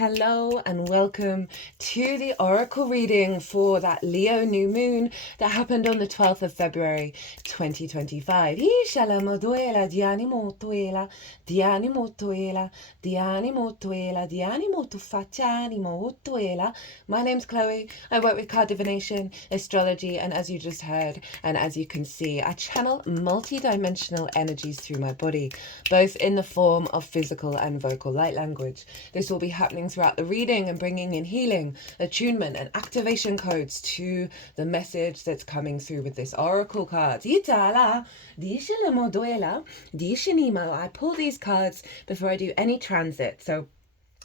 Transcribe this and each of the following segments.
Hello and welcome to the oracle reading for that Leo new moon that happened on the 12th of February 2025. My name's Chloe. I work with card divination, astrology, and as you just heard, and as you can see, I channel multi-dimensional energies through my body, both in the form of physical and vocal light language. This will be happening throughout the reading and bringing in healing, attunement, and activation codes to the message that's coming through with this oracle card. I pull these cards before I do any transit. So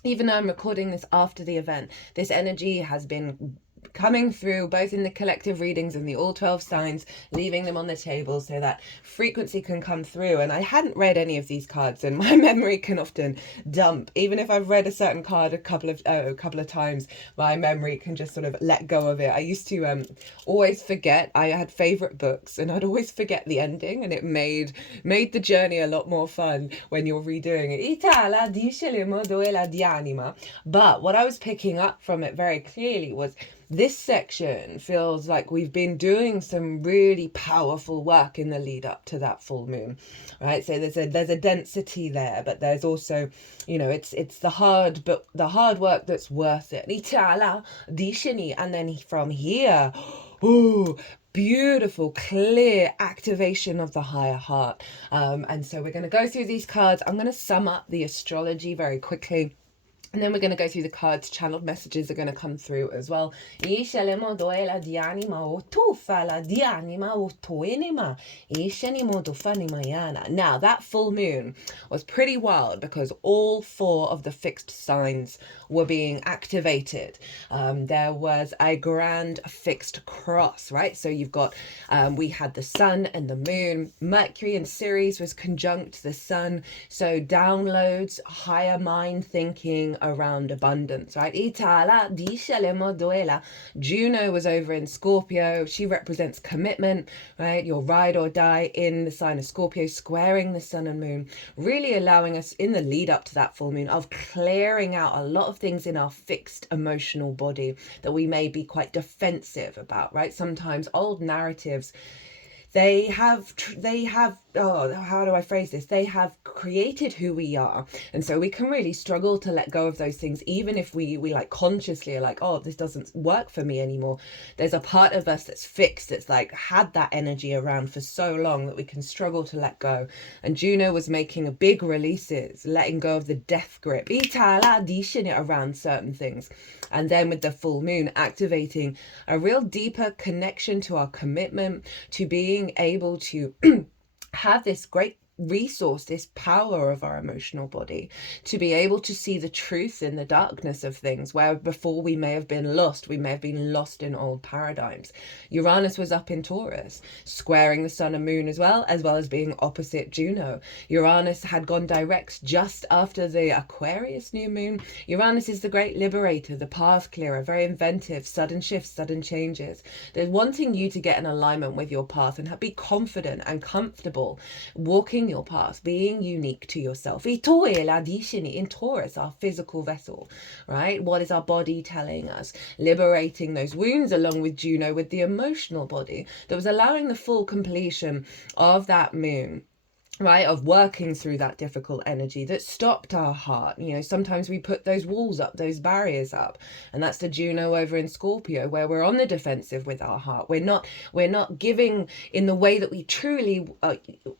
even though I'm recording this after the event, this energy has been coming through both in the collective readings and the all 12 signs, leaving them on the table so that frequency can come through. And I hadn't read any of these cards, and my memory can often dump. Even if I've read a certain card a couple of times, my memory can just sort of let go of it. I used to always forget. I had favorite books and I'd always forget the ending, and it made the journey a lot more fun when you're redoing it. But what I was picking up from it very clearly was this section feels like we've been doing some really powerful work in the lead up to that full moon, right? So there's a density there, but there's also, you know, it's the hard work that's worth it. And then from here, ooh, beautiful, clear activation of the higher heart. And so we're going to go through these cards. I'm going to sum up the astrology very quickly. And then we're going to go through the cards. Channeled messages are going to come through as well. Now, that full moon was pretty wild because all 4 of the fixed signs were being activated. There was a grand fixed cross, right? So you've got, we had the sun and the moon. Mercury in Ceres was conjunct the sun. So downloads, higher mind thinking around abundance, right? Juno was over in Scorpio. She represents commitment, right? Your ride or die in the sign of Scorpio, squaring the sun and moon, really allowing us in the lead up to that full moon of clearing out a lot of things in our fixed emotional body that we may be quite defensive about, right? Sometimes old narratives, they have how do I phrase this? They have created who we are. And so we can really struggle to let go of those things, even if we like consciously are like, oh, this doesn't work for me anymore. There's a part of us that's fixed, that's like had that energy around for so long that we can struggle to let go. And Juno was making a big releases, letting go of the death grip, around certain things. And then with the full moon, activating a real deeper connection to our commitment, to being able to have this great resource, this power of our emotional body, to be able to see the truth in the darkness of things, where before we may have been lost in old paradigms. Uranus was up in Taurus, squaring the sun and moon as well as being opposite Juno. Uranus had gone direct just after the Aquarius new moon. Uranus is the great liberator, the path clearer, very inventive, sudden shifts, sudden changes. They're wanting you to get in alignment with your path and be confident and comfortable walking your path, being unique to yourself. In Taurus, our physical vessel, right? What is our body telling us? Liberating those wounds, along with Juno, with the emotional body that was allowing the full completion of that moon, right, of working through that difficult energy that stopped our heart. You know, sometimes we put those walls up, those barriers up, and that's the Juno over in Scorpio, where we're on the defensive with our heart. We're not giving in the way that we truly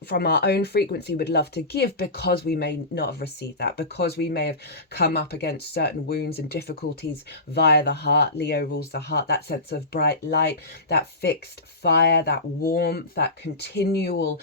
from our own frequency would love to give, because we may not have received that, because we may have come up against certain wounds and difficulties via the heart. Leo rules the heart, that sense of bright light, that fixed fire, that warmth, that continual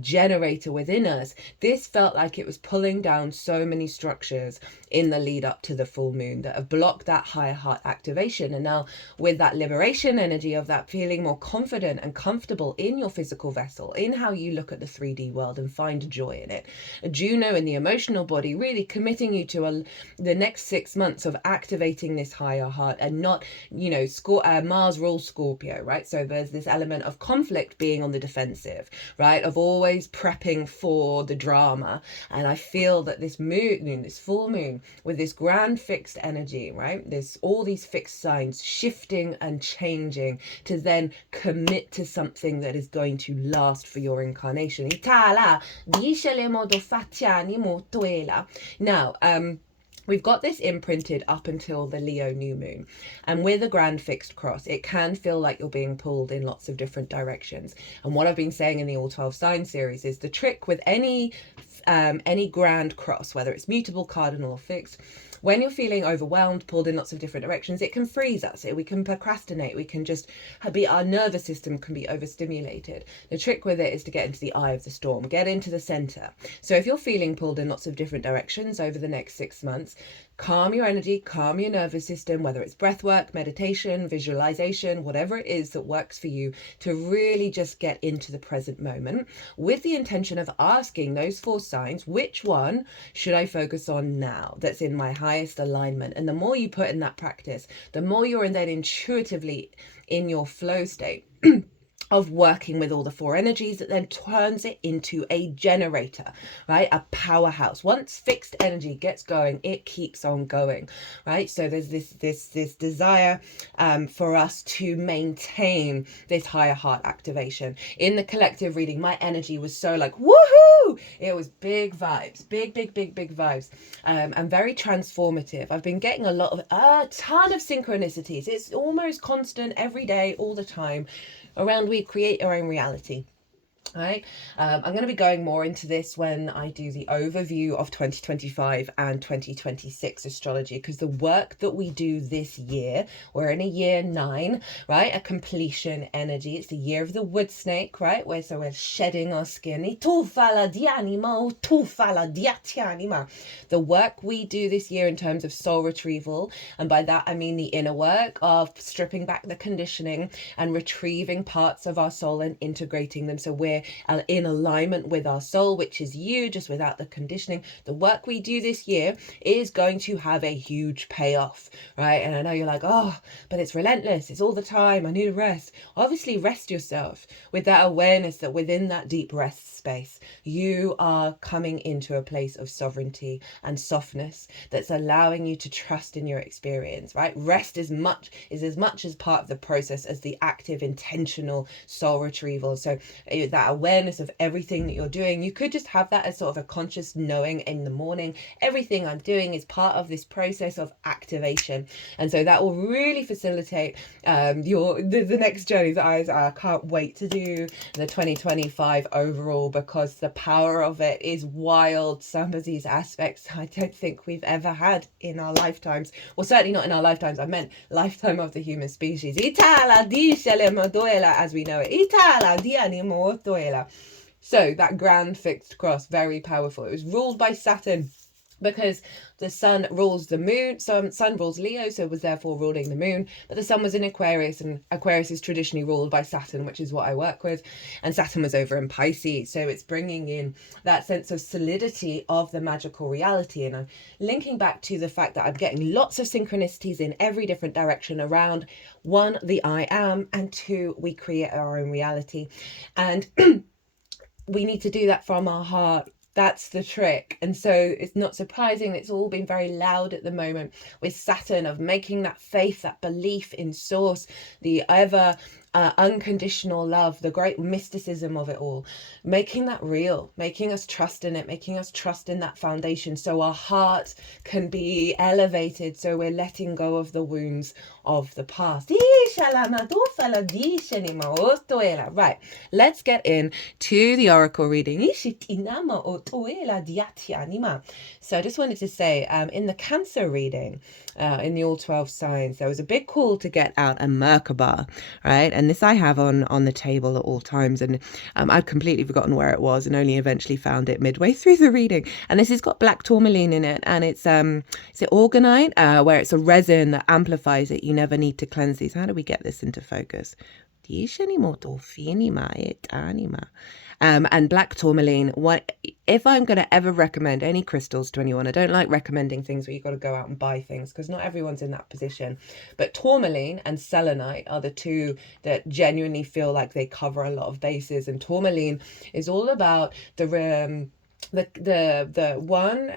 generator within us. This felt like it was pulling down so many structures in the lead up to the full moon that have blocked that higher heart activation. And now with that liberation energy of that feeling more confident and comfortable in your physical vessel, in how you look at the 3D world and find joy in it. Juno in the emotional body really committing you to the next 6 months of activating this higher heart, and not, you know, Mars rules Scorpio, right? So there's this element of conflict, being on the defensive, right? Of always prepping looking for the drama. And I feel that this moon, this full moon, with this grand fixed energy, right? There's all these fixed signs shifting and changing to then commit to something that is going to last for your incarnation. Now, we've got this imprinted up until the Leo new moon, and with a grand fixed cross, it can feel like you're being pulled in lots of different directions. And what I've been saying in the All 12 Sign series is the trick with any grand cross, whether it's mutable, cardinal, or fixed, when you're feeling overwhelmed, pulled in lots of different directions, it can freeze us. We can procrastinate. We can just our nervous system can be overstimulated. The trick with it is to get into the eye of the storm, get into the center. So if you're feeling pulled in lots of different directions over the next 6 months, calm your energy, calm your nervous system, whether it's breath work, meditation, visualization, whatever it is that works for you, to really just get into the present moment with the intention of asking those 4 signs, which one should I focus on now that's in my highest alignment? And the more you put in that practice, the more you're then intuitively in your flow state of working with all the 4 energies, that then turns it into a generator, right? A powerhouse. Once fixed energy gets going, it keeps on going, right? So there's this desire for us to maintain this higher heart activation. In the collective reading, my energy was so like, woohoo! It was big vibes, big vibes, and very transformative. I've been getting a ton of synchronicities. It's almost constant every day, all the time. Around we create our own reality. Right. I'm going to be going more into this when I do the overview of 2025 and 2026 astrology, because the work that we do this year, we're in a year 9, right? A completion energy. It's the year of the wood snake, right? So we're shedding our skin. The work we do this year in terms of soul retrieval, and by that I mean the inner work of stripping back the conditioning and retrieving parts of our soul and integrating them. So we're in alignment with our soul, which is you, just without the conditioning. The work we do this year is going to have a huge payoff, right? And I know you're like, oh, but it's relentless, it's all the time, I need a rest. Obviously, rest yourself with that awareness that within that deep rest space, you are coming into a place of sovereignty and softness that's allowing you to trust in your experience, right? Rest is as much as part of the process as the active, intentional soul retrieval. So that awareness of everything that you're doing, you could just have that as sort of a conscious knowing in the morning. Everything I'm doing is part of this process of activation, and so that will really facilitate the next journey that I can't wait to do the 2025 overall, because the power of it is wild. Some of these aspects I don't think we've ever had in our lifetimes, well, certainly not in our lifetimes. I meant lifetime of the human species. As we know it. So that grand fixed cross, very powerful. It was ruled by Saturn, because the sun rules the moon. So sun rules Leo, so was therefore ruling the moon. But the sun was in Aquarius, and Aquarius is traditionally ruled by Saturn, which is what I work with. And Saturn was over in Pisces. So it's bringing in that sense of solidity of the magical reality. And I'm linking back to the fact that I'm getting lots of synchronicities in every different direction around, 1, the I am, and 2, we create our own reality. And we need to do that from our heart. That's the trick. And so it's not surprising it's all been very loud at the moment with Saturn, of making that faith, that belief in source, the ever unconditional love, the great mysticism of it all, making that real, making us trust in it, making us trust in that foundation, so our heart can be elevated, so we're letting go of the wounds of the past. Right, let's get in to the oracle reading. So I just wanted to say, in the Cancer reading, in the all 12 signs, there was a big call to get out a Merkaba, right? And this I have on the table at all times, and I'd completely forgotten where it was and only eventually found it midway through the reading. And this has got black tourmaline in it, and it's is it orgonite, where it's a resin that amplifies it. You never need to cleanse these. How do we get this into focus? And black tourmaline. If I'm going to ever recommend any crystals to anyone, I don't like recommending things where you've got to go out and buy things because not everyone's in that position. But tourmaline and selenite are the two that genuinely feel like they cover a lot of bases. And tourmaline is all about the one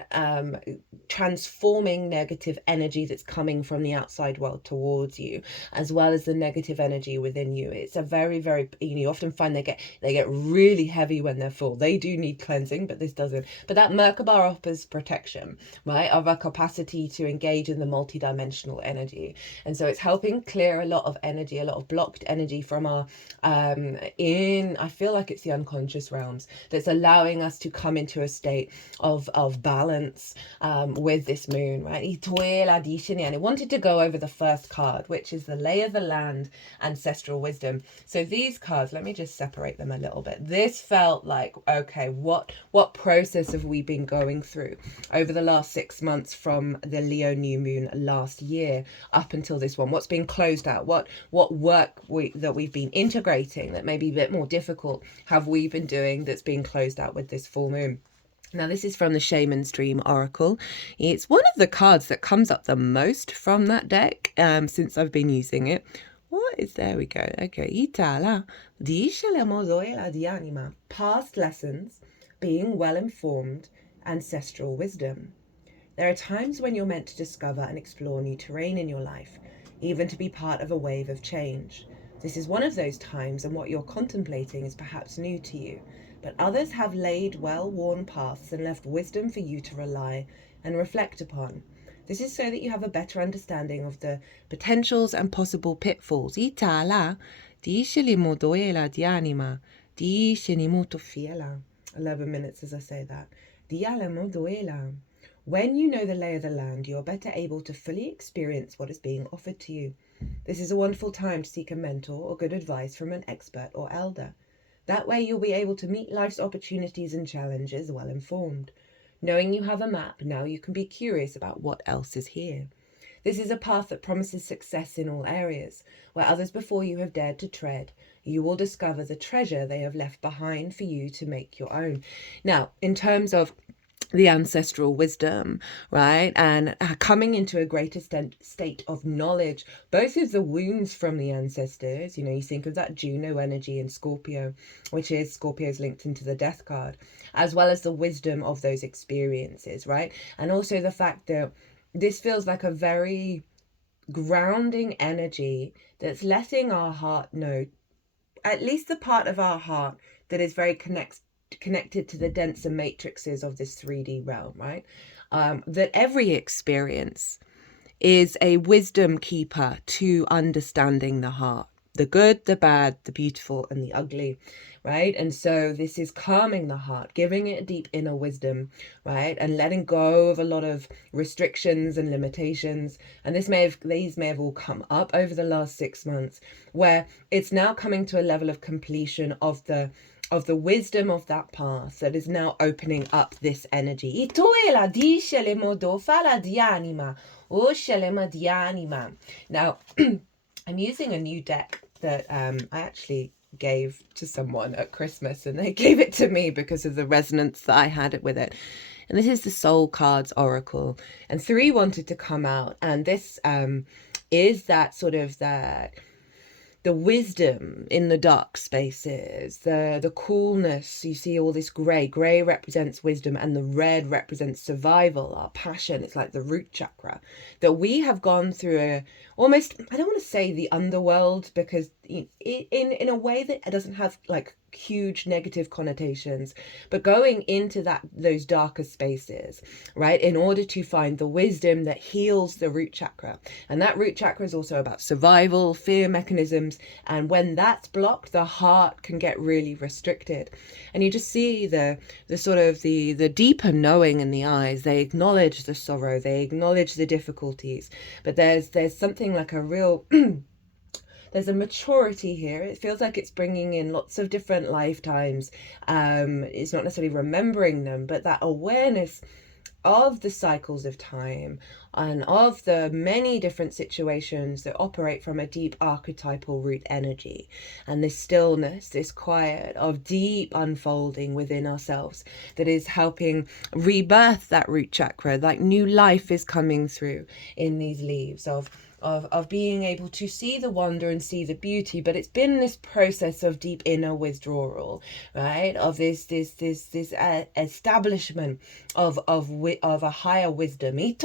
transforming negative energy that's coming from the outside world towards you, as well as the negative energy within you. It's a very, very, you often find they get really heavy when they're full. They do need cleansing, but this doesn't. But that Merkaba offers protection, right, of our capacity to engage in the multidimensional energy. And so it's helping clear a lot of energy, a lot of blocked energy from our I feel like it's the unconscious realms that's allowing us to come into a state of balance with this moon, right? And I wanted to go over the first card, which is the Lay of the Land, Ancestral Wisdom. So these cards, let me just separate them a little bit. This felt like, okay, what process have we been going through over the last 6 months from the Leo new moon last year up until this one? What's been closed out? What work that we've been integrating that may be a bit more difficult have we been doing that's been closed out with this full moon? Now, this is from the Shaman Stream Oracle. It's one of the cards that comes up the most from that deck since I've been using it. There we go. Okay. Itala. Past lessons, being well informed, ancestral wisdom. There are times when you're meant to discover and explore new terrain in your life, even to be part of a wave of change. This is one of those times, and what you're contemplating is perhaps new to you. But others have laid well-worn paths and left wisdom for you to rely and reflect upon. This is so that you have a better understanding of the potentials and possible pitfalls. 11 minutes as I say that. When you know the lay of the land, you're better able to fully experience what is being offered to you. This is a wonderful time to seek a mentor or good advice from an expert or elder. That way you'll be able to meet life's opportunities and challenges well informed. Knowing you have a map, now you can be curious about what else is here. This is a path that promises success in all areas. Where others before you have dared to tread, you will discover the treasure they have left behind for you to make your own. Now, in terms of the ancestral wisdom, right, and coming into a greater state of knowledge, both of the wounds from the ancestors, you think of that Juno energy in Scorpio, which is Scorpio's linked into the death card, as well as the wisdom of those experiences, right, and also the fact that this feels like a very grounding energy that's letting our heart know, at least the part of our heart that is very connected to the denser matrices of this 3D realm, right? That every experience is a wisdom keeper to understanding the heart, the good, the bad, the beautiful, and the ugly, right? And so this is calming the heart, giving it a deep inner wisdom, right? And letting go of a lot of restrictions and limitations. And these may have all come up over the last 6 months, where it's now coming to a level of completion of the wisdom of that path that is now opening up this energy. Now, I'm using a new deck that I actually gave to someone at Christmas, and they gave it to me because of the resonance that I had with it. And this is the Soul Cards Oracle, and 3 wanted to come out, and this is that sort of the wisdom in the dark spaces, the coolness. You see all this grey. Grey represents wisdom, and the red represents survival, our passion. It's like the root chakra. That we have gone through almost, I don't want to say the underworld, because in a way that it doesn't have like huge negative connotations, but going into those darker spaces, right, in order to find the wisdom that heals the root chakra. And that root chakra is also about survival, fear mechanisms, and when that's blocked, the heart can get really restricted. And you just see the sort of the deeper knowing in the eyes. They acknowledge the sorrow, they acknowledge the difficulties, but there's something like a real there's a maturity here. It feels like it's bringing in lots of different lifetimes. It's not necessarily remembering them, but that awareness of the cycles of time, and of the many different situations that operate from a deep archetypal root energy, and this stillness, this quiet of deep unfolding within ourselves that is helping rebirth that root chakra, like new life is coming through in these leaves of being able to see the wonder and see the beauty. But it's been this process of deep inner withdrawal, right, of this establishment of a higher wisdom. That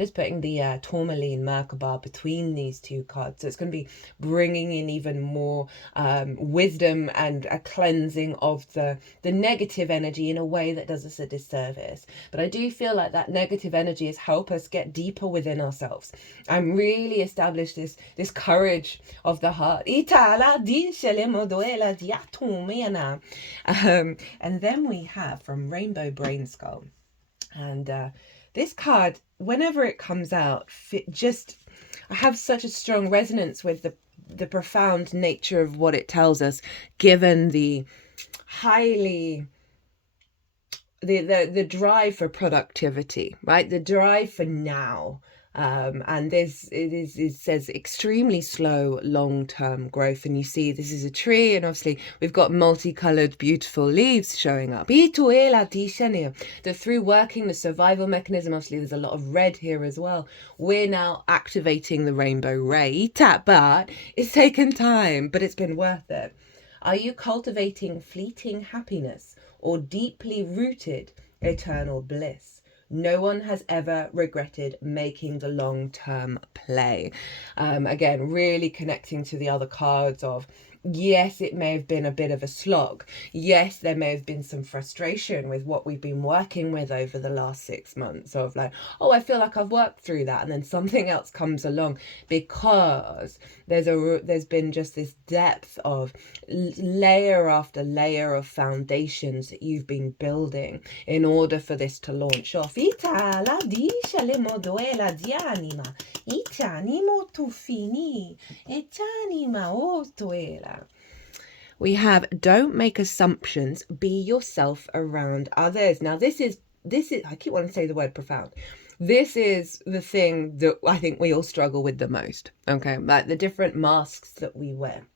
is putting the tourmaline Merkaba between these two cards. So it's going to be bringing in even more wisdom and a cleansing of the negative energy in a way that does us a disservice. But I do feel like that negative energy has helped us get deeper within ourselves and really establish this courage of the heart. And then we have from Rainbow Brainskull. And this card, whenever it comes out, I have such a strong resonance with the profound nature of what it tells us, given the highly the drive for productivity, right? The drive for now. And it says extremely slow long-term growth, and you see this is a tree, and obviously we've got multicolored beautiful leaves showing up. That through working the survival mechanism, obviously there's a lot of red here as well, we're now activating the rainbow ray, but it's taken time, but it's been worth it. Are you cultivating fleeting happiness or deeply rooted eternal bliss? No one has ever regretted making the long-term play. Again, really connecting to the other cards of, yes, it may have been a bit of a slog. Yes, there may have been some frustration with what we've been working with over the last 6 months of like, oh, I feel like I've worked through that. And then something else comes along, because there's been just this depth of layer after layer of foundations that you've been building in order for this to launch off. We have don't make assumptions, be yourself around others. Now this is I keep wanting to say the word profound. This is the thing that I think we all struggle with the most, okay? Like the different masks that we wear,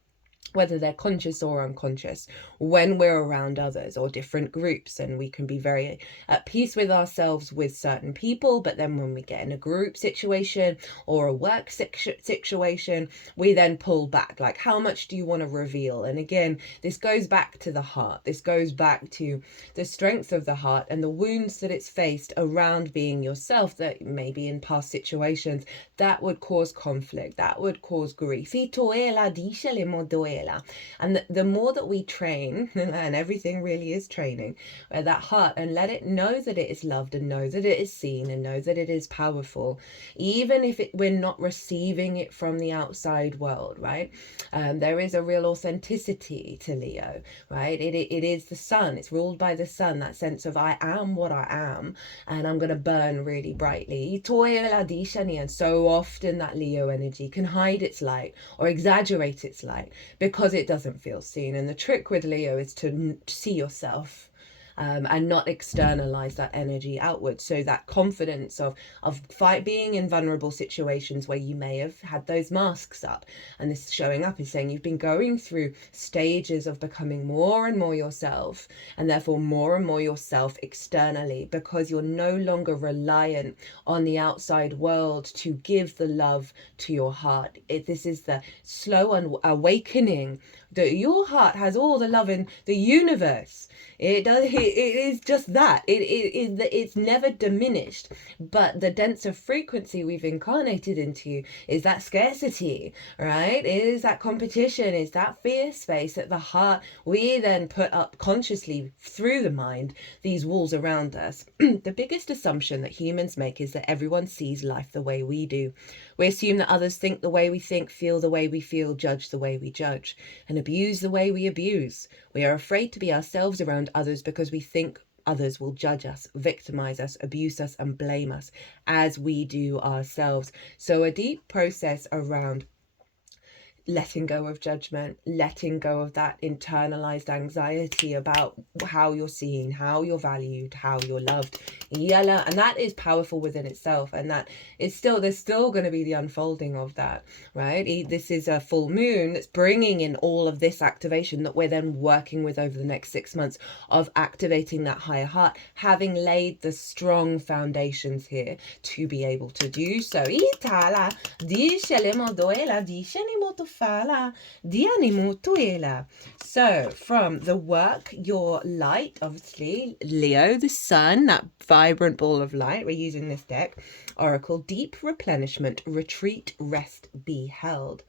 whether they're conscious or unconscious, when we're around others or different groups, and we can be very at peace with ourselves with certain people, but then when we get in a group situation or a work situation, we then pull back. Like, how much do you want to reveal? And again, this goes back to the heart. This goes back to the strength of the heart and the wounds that it's faced around being yourself, that maybe in past situations that would cause conflict, that would cause grief. And the more that we train, and everything really is training, that heart, and let it know that it is loved, and know that it is seen, and know that it is powerful, even if we're not receiving it from the outside world, right? There is a real authenticity to Leo, right? It is the sun. It's ruled by the sun, that sense of I am what I am, and I'm going to burn really brightly. And so often that Leo energy can hide its light or exaggerate its light because it doesn't feel seen. And the trick with Leo is to see yourself and not externalize that energy outwards. So that confidence of being in vulnerable situations where you may have had those masks up, and this showing up is saying you've been going through stages of becoming more and more yourself, and therefore more and more yourself externally, because you're no longer reliant on the outside world to give the love to your heart. This is the slow awakening that your heart has all the love in the universe. It is just that. It's never diminished. But the denser frequency we've incarnated into is that scarcity, right? It is that competition, it's that fear space that the heart, we then put up consciously through the mind, these walls around us. The biggest assumption that humans make is that everyone sees life the way we do. We assume that others think the way we think, feel the way we feel, judge the way we judge, and abuse the way we abuse. We are afraid to be ourselves around others because we think others will judge us, victimize us, abuse us, and blame us as we do ourselves. So a deep process around letting go of judgment, letting go of that internalized anxiety about how you're seen, how you're valued, how you're loved. Yalla. And that is powerful within itself. And that is still, there's still going to be the unfolding of that, right? This is a full moon that's bringing in all of this activation that we're then working with over the next 6 months of activating that higher heart, having laid the strong foundations here to be able to do so. So from the work, your light, obviously, Leo, the sun, that vibrant ball of light, we're using this deck, Oracle, deep replenishment, retreat, rest, be held.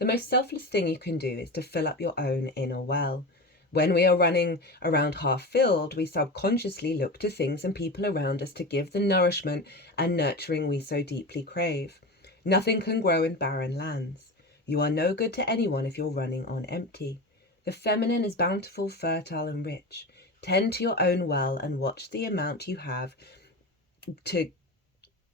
The most selfless thing you can do is to fill up your own inner well. When we are running around half filled, we subconsciously look to things and people around us to give the nourishment and nurturing we so deeply crave. Nothing can grow in barren lands. You are no good to anyone if you're running on empty. The feminine is bountiful, fertile, and rich. Tend to your own well and watch the amount you have to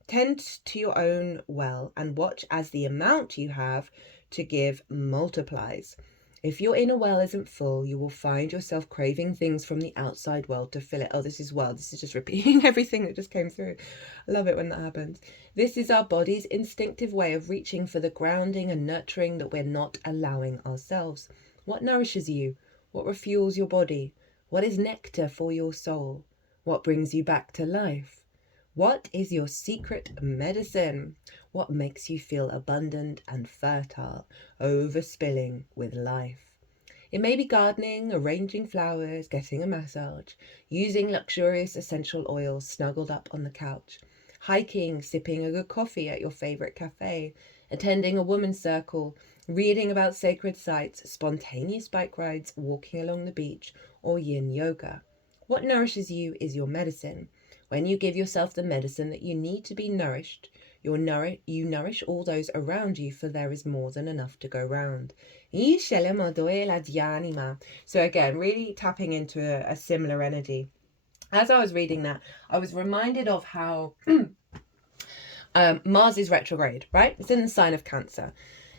tend to your own well and watch as the amount you have to give multiplies. If your inner well isn't full, you will find yourself craving things from the outside world to fill it. Oh, this is just repeating everything that just came through. I love it when that happens. This is our body's instinctive way of reaching for the grounding and nurturing that we're not allowing ourselves. What nourishes you? What refuels your body? What is nectar for your soul? What brings you back to life? What is your secret medicine? What makes you feel abundant and fertile, overspilling with life? It may be gardening, arranging flowers, getting a massage, using luxurious essential oils snuggled up on the couch, hiking, sipping a good coffee at your favorite cafe, attending a women's circle, reading about sacred sites, spontaneous bike rides, walking along the beach, or yin yoga. What nourishes you is your medicine. When you give yourself the medicine that you need to be nourished, you nourish all those around you, for there is more than enough to go round. So again, really tapping into a similar energy. As I was reading that, I was reminded of how Mars is retrograde, right? It's in the sign of Cancer,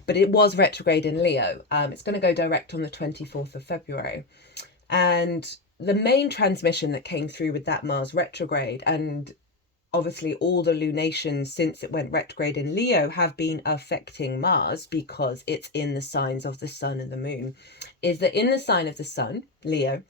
but it was retrograde in Leo. It's going to go direct on the 24th of February. And the main transmission that came through with that Mars retrograde, and obviously all the lunations since it went retrograde in Leo have been affecting Mars because it's in the signs of the sun and the moon, is that in the sign of the sun, Leo,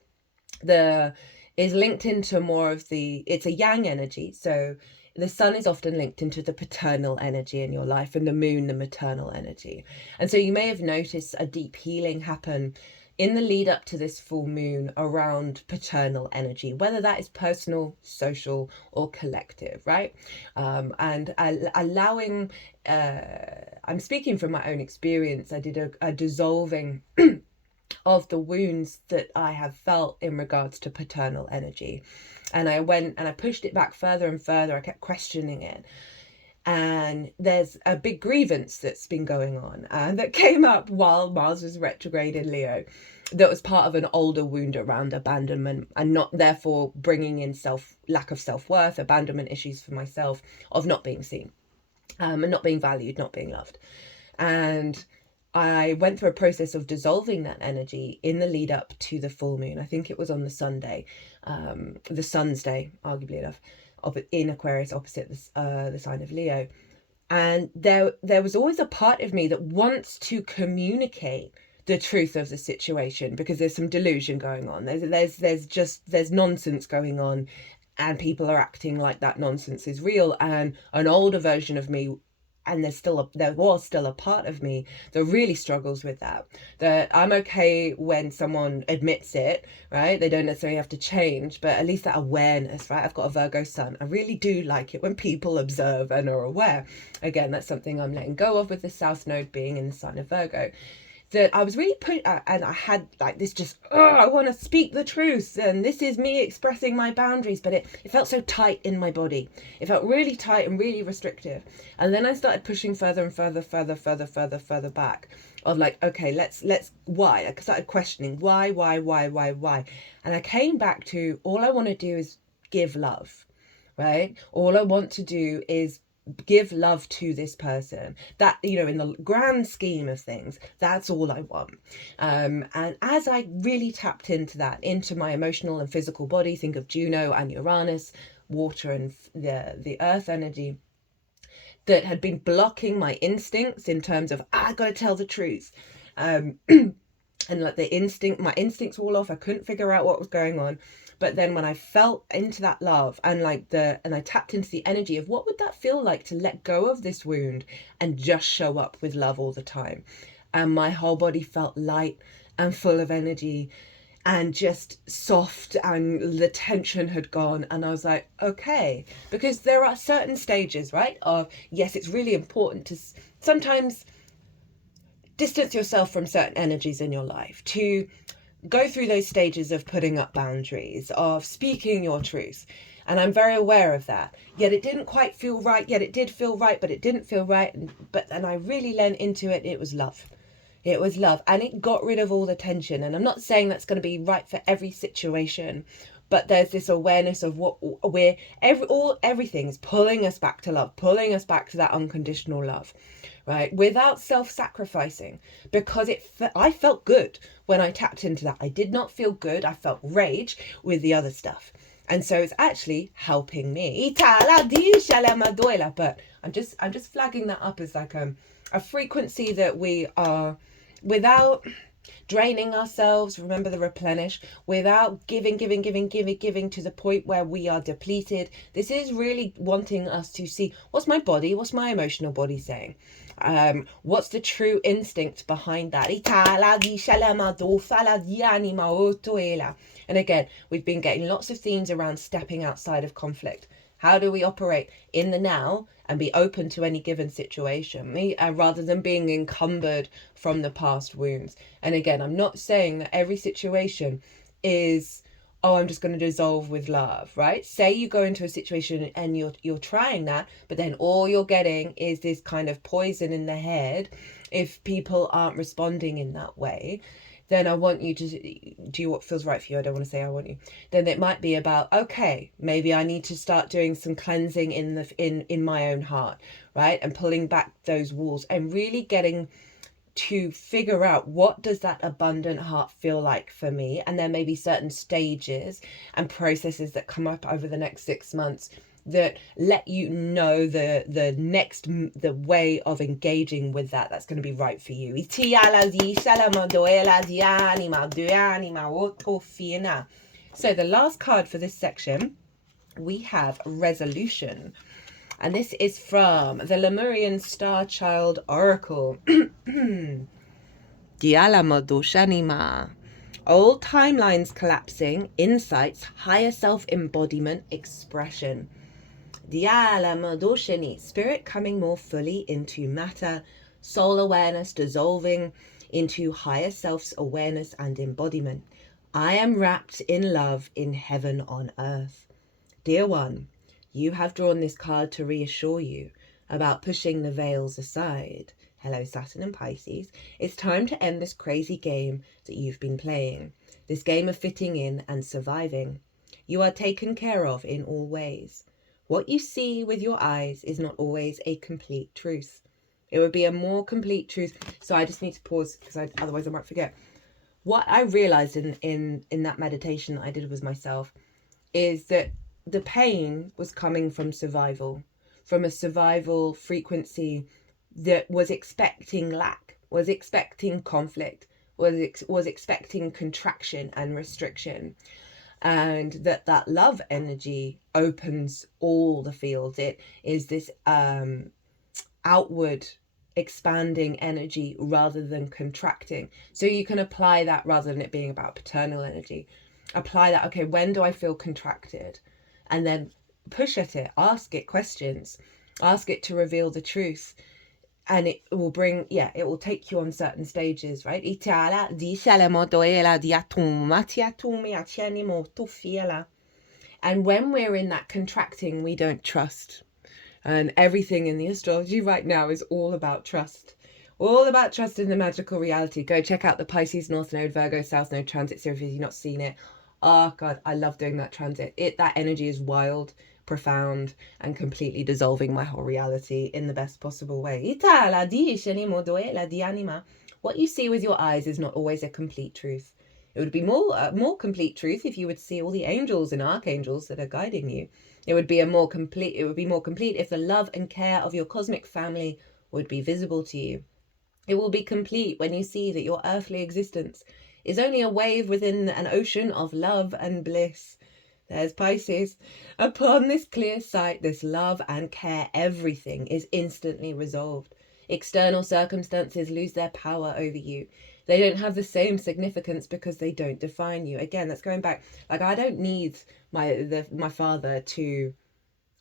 is linked into more of it's a yang energy. So the sun is often linked into the paternal energy in your life, and the moon, the maternal energy. And so you may have noticed a deep healing happen in the lead up to this full moon around paternal energy, whether that is personal, social, or collective, right? And allowing, I'm speaking from my own experience. I did a dissolving of the wounds that I have felt in regards to paternal energy. And I went and I pushed it back further and further. I kept questioning it. And there's a big grievance that's been going on that came up while Mars was retrograde in Leo, that was part of an older wound around abandonment, and not therefore bringing in lack of self-worth, abandonment issues for myself, of not being seen, and not being valued, not being loved. And I went through a process of dissolving that energy in the lead up to the full moon. I think it was on the Sunday, the Sun's day, arguably enough, in Aquarius, opposite the sign of Leo. And there was always a part of me that wants to communicate the truth of the situation, because there's some delusion going on. There's nonsense going on, and people are acting like that nonsense is real. And an older version of me, and there was still a part of me that really struggles with that I'm okay when someone admits it, right? They don't necessarily have to change, but at least that awareness, right? I've got a Virgo sun. I really do like it when people observe and are aware. Again, that's something I'm letting go of with the South Node being in the sign of Virgo. That I was really and I had like this I want to speak the truth, and this is me expressing my boundaries, but it felt so tight in my body. It felt really tight and really restrictive. And then I started pushing further and further back, of like, okay, let's why? I started questioning why, and I came back to, all I want to do is give love, right? All I want to do is give love to this person. That, you know, in the grand scheme of things, that's all I want. And as I really tapped into that, into my emotional and physical body, think of Juno and Uranus, water and the earth energy, that had been blocking my instincts in terms of, I gotta tell the truth. And like my instincts were all off. I couldn't figure out what was going on. But then when I felt into that love and I tapped into the energy of what would that feel like to let go of this wound and just show up with love all the time. And my whole body felt light and full of energy and just soft, and the tension had gone. And I was like, okay, because there are certain stages, right, of, yes, it's really important to sometimes distance yourself from certain energies in your life, to go through those stages of putting up boundaries, of speaking your truth. And I'm very aware of that. Yet it didn't quite feel right. Yet it did feel right, but it didn't feel right. And I really leaned into it. It was love. It was love. And it got rid of all the tension. And I'm not saying that's going to be right for every situation, but there's this awareness of what we're, everything is pulling us back to love, pulling us back to that unconditional love, right? Without self-sacrificing, because I felt good when I tapped into that. I did not feel good. I felt rage with the other stuff. And so it's actually helping me. But I'm just flagging that up as like a frequency that we are, without draining ourselves, remember the replenish, without giving to the point where we are depleted. This is really wanting us to see, what's my emotional body saying? What's the true instinct behind that? And again, we've been getting lots of themes around stepping outside of conflict. How do we operate in the now and be open to any given situation, rather than being encumbered from the past wounds? And again, I'm not saying that every situation is, oh, I'm just going to dissolve with love, right? Say you go into a situation and you're trying that, but then all you're getting is this kind of poison in the head if people aren't responding in that way. Then I want you to do what feels right for you. I don't want to say I want you. Then it might be about, okay, maybe I need to start doing some cleansing in my own heart, right? And pulling back those walls and really getting to figure out, what does that abundant heart feel like for me? And there may be certain stages and processes that come up over the next 6 months that let you know the way of engaging with that's going to be right for you. So the last card for this section, we have Resolution. And this is from the Lemurian Star Child Oracle. Old timelines collapsing, insights, higher self-embodiment, expression. Spirit coming more fully into matter, soul awareness dissolving into higher self's awareness and embodiment. I am wrapped in love in heaven on earth. Dear one, you have drawn this card to reassure you about pushing the veils aside. Hello, Saturn and Pisces. It's time to end this crazy game that you've been playing. This game of fitting in and surviving. You are taken care of in all ways. What you see with your eyes is not always a complete truth. It would be a more complete truth. So I just need to pause because otherwise I might forget. What I realized in that meditation that I did with myself is that the pain was coming from survival, from a survival frequency that was expecting lack, was expecting conflict, was expecting contraction and restriction. And that love energy opens all the fields. It is this outward expanding energy rather than contracting. So you can apply that rather than it being about paternal energy. Apply that, okay, when do I feel contracted? And then push at it, ask it questions, ask it to reveal the truth. And it will it will take you on certain stages, right? And when we're in that contracting, we don't trust. And everything in the astrology right now is all about trust. All about trust in the magical reality. Go check out the Pisces North Node, Virgo South Node transit series if you've not seen it. Oh God, I love doing that transit. That energy is wild. profound and completely dissolving my whole reality in the best possible way. What you see with your eyes is not always a complete truth. It would be more complete truth if you would see all the angels and archangels that are guiding you. It would be more complete if the love and care of your cosmic family would be visible to you. It will be complete when you see that your earthly existence is only a wave within an ocean of love and bliss. There's Pisces. Upon this clear sight, this love and care, everything is instantly resolved. External circumstances lose their power over you. They don't have the same significance because they don't define you. Again, that's going back. Like, I don't need my father to,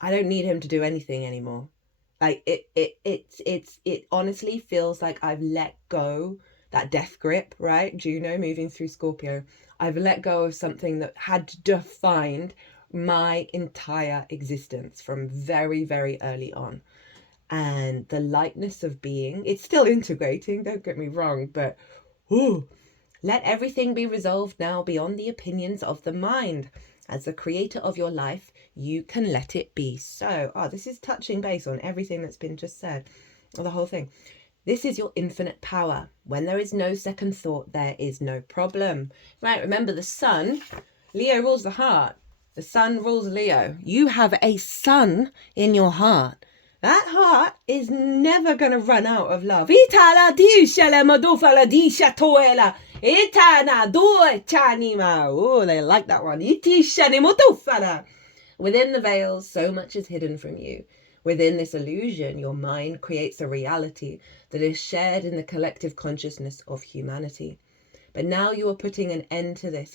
I don't need him to do anything anymore. Like, it honestly feels like I've let go that death grip, right? Juno moving through Scorpio. I've let go of something that had defined my entire existence from very, very early on. And the lightness of being, it's still integrating, don't get me wrong, but let everything be resolved now beyond the opinions of the mind. As the creator of your life, you can let it be so. This is touching base on everything that's been just said, or the whole thing. This is your infinite power. When there is no second thought, there is no problem. Right, remember the sun, Leo rules the heart. The sun rules Leo. You have a sun in your heart. That heart is never going to run out of love. Oh, they like that one. Within the veil, so much is hidden from you. Within this illusion, your mind creates a reality that is shared in the collective consciousness of humanity. But now you are putting an end to this.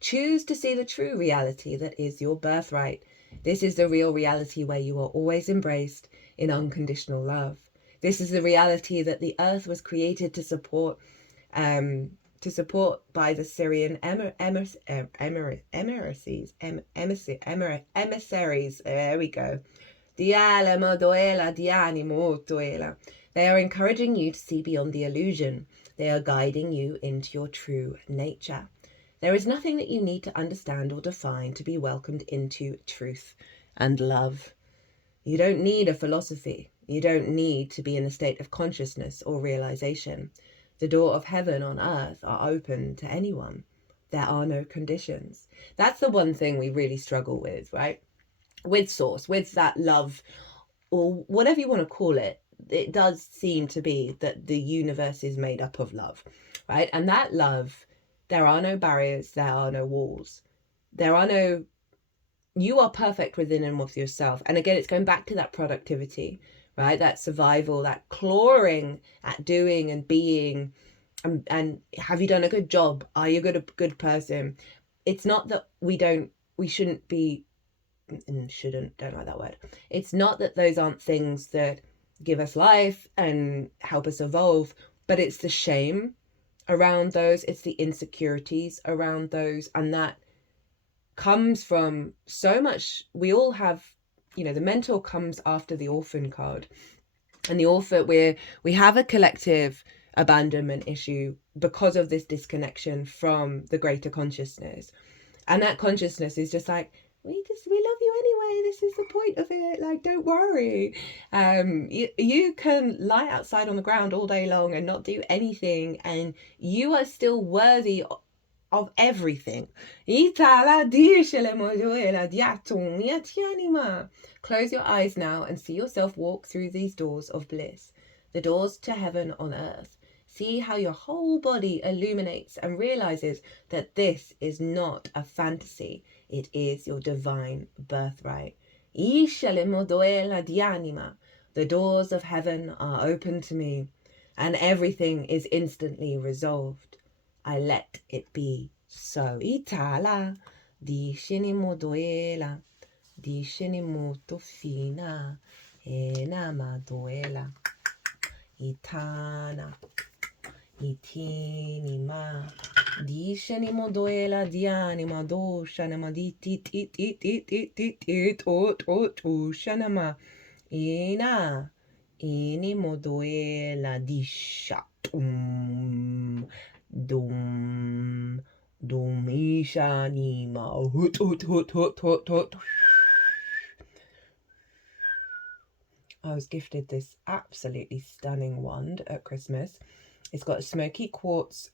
Choose to see the true reality that is your birthright. This is the real reality where you are always embraced in unconditional love. This is the reality that the earth was created to support by the Syrian emissaries. There we go. They are encouraging you to see beyond the illusion. They are guiding you into your true nature. There is nothing that you need to understand or define to be welcomed into truth and love. You don't need a philosophy. You don't need to be in a state of consciousness or realization. The door of heaven on earth are open to anyone. There are no conditions. That's the one thing we really struggle with, right? With source, with that love, or whatever you want to call it. It does seem to be that the universe is made up of love, right? And that love, there are no barriers, there are no walls. You are perfect within and with yourself. And again, it's going back to that productivity, right? That survival, that clawing at doing and being, and have you done a good job? Are you a good person? It's not that don't like that word. It's not that those aren't things that give us life and help us evolve, but it's the shame around those, it's the insecurities around those, and that comes from so much. We all have, the mentor comes after the orphan card, and the orphan, we have a collective abandonment issue because of this disconnection from the greater consciousness, and that consciousness is just like, we love you anyway. This is the point of it. Like, don't worry. You can lie outside on the ground all day long and not do anything, and you are still worthy of everything. Close your eyes now and see yourself walk through these doors of bliss, the doors to heaven on earth. See how your whole body illuminates and realizes that this is not a fantasy. It is your divine birthright. The doors of heaven are open to me, and everything is instantly resolved. I let it be so. Itala, di shinimo doela, di shinimo tofina, enama doela, itana, itinima, di shinimo doela, di anima do shanama di tit o shanama, ina, inimo doela di shat. Dum, Dumishanima. Hut, hut, hut, hut, hut, hut. I was gifted this absolutely stunning wand at Christmas. It's got a smoky quartz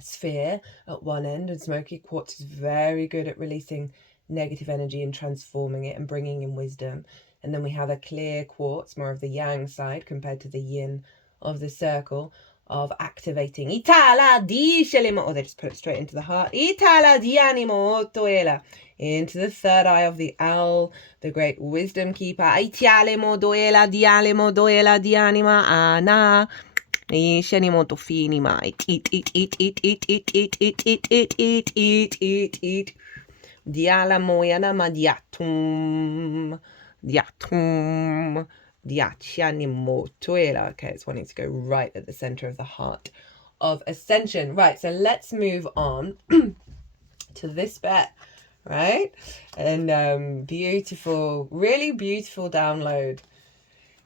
sphere at one end, and smoky quartz is very good at releasing negative energy and transforming it and bringing in wisdom. And then we have a clear quartz, more of the yang side compared to the yin of the circle, of activating Itala di Shelimo, or they just put it straight into the heart. Itala di animo toela, into the third eye of the owl, the great wisdom keeper. Itialemo doela di anima ana. Shenimo to finima. Eat. Diala moyana madiatum. Diatum. Diachianimo tuela. Okay, it's wanting to go right at the center of the heart of ascension. Right, so let's move on to this bit, right? And beautiful, really beautiful download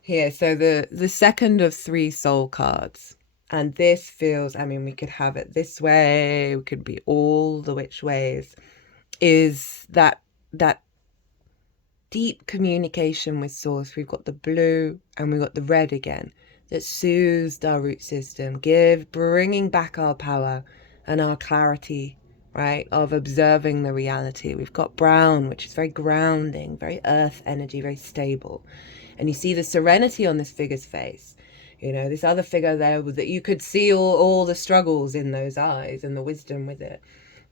here. So the second of 3 soul cards. And this feels, I mean, we could have it this way, we could be all the which ways, is that deep communication with source. We've got the blue and we've got the red again that soothes our root system, bringing back our power and our clarity, right, of observing the reality. We've got brown, which is very grounding, very earth energy, very stable. And you see the serenity on this figure's face. You know, this other figure there that you could see all the struggles in those eyes and the wisdom with it.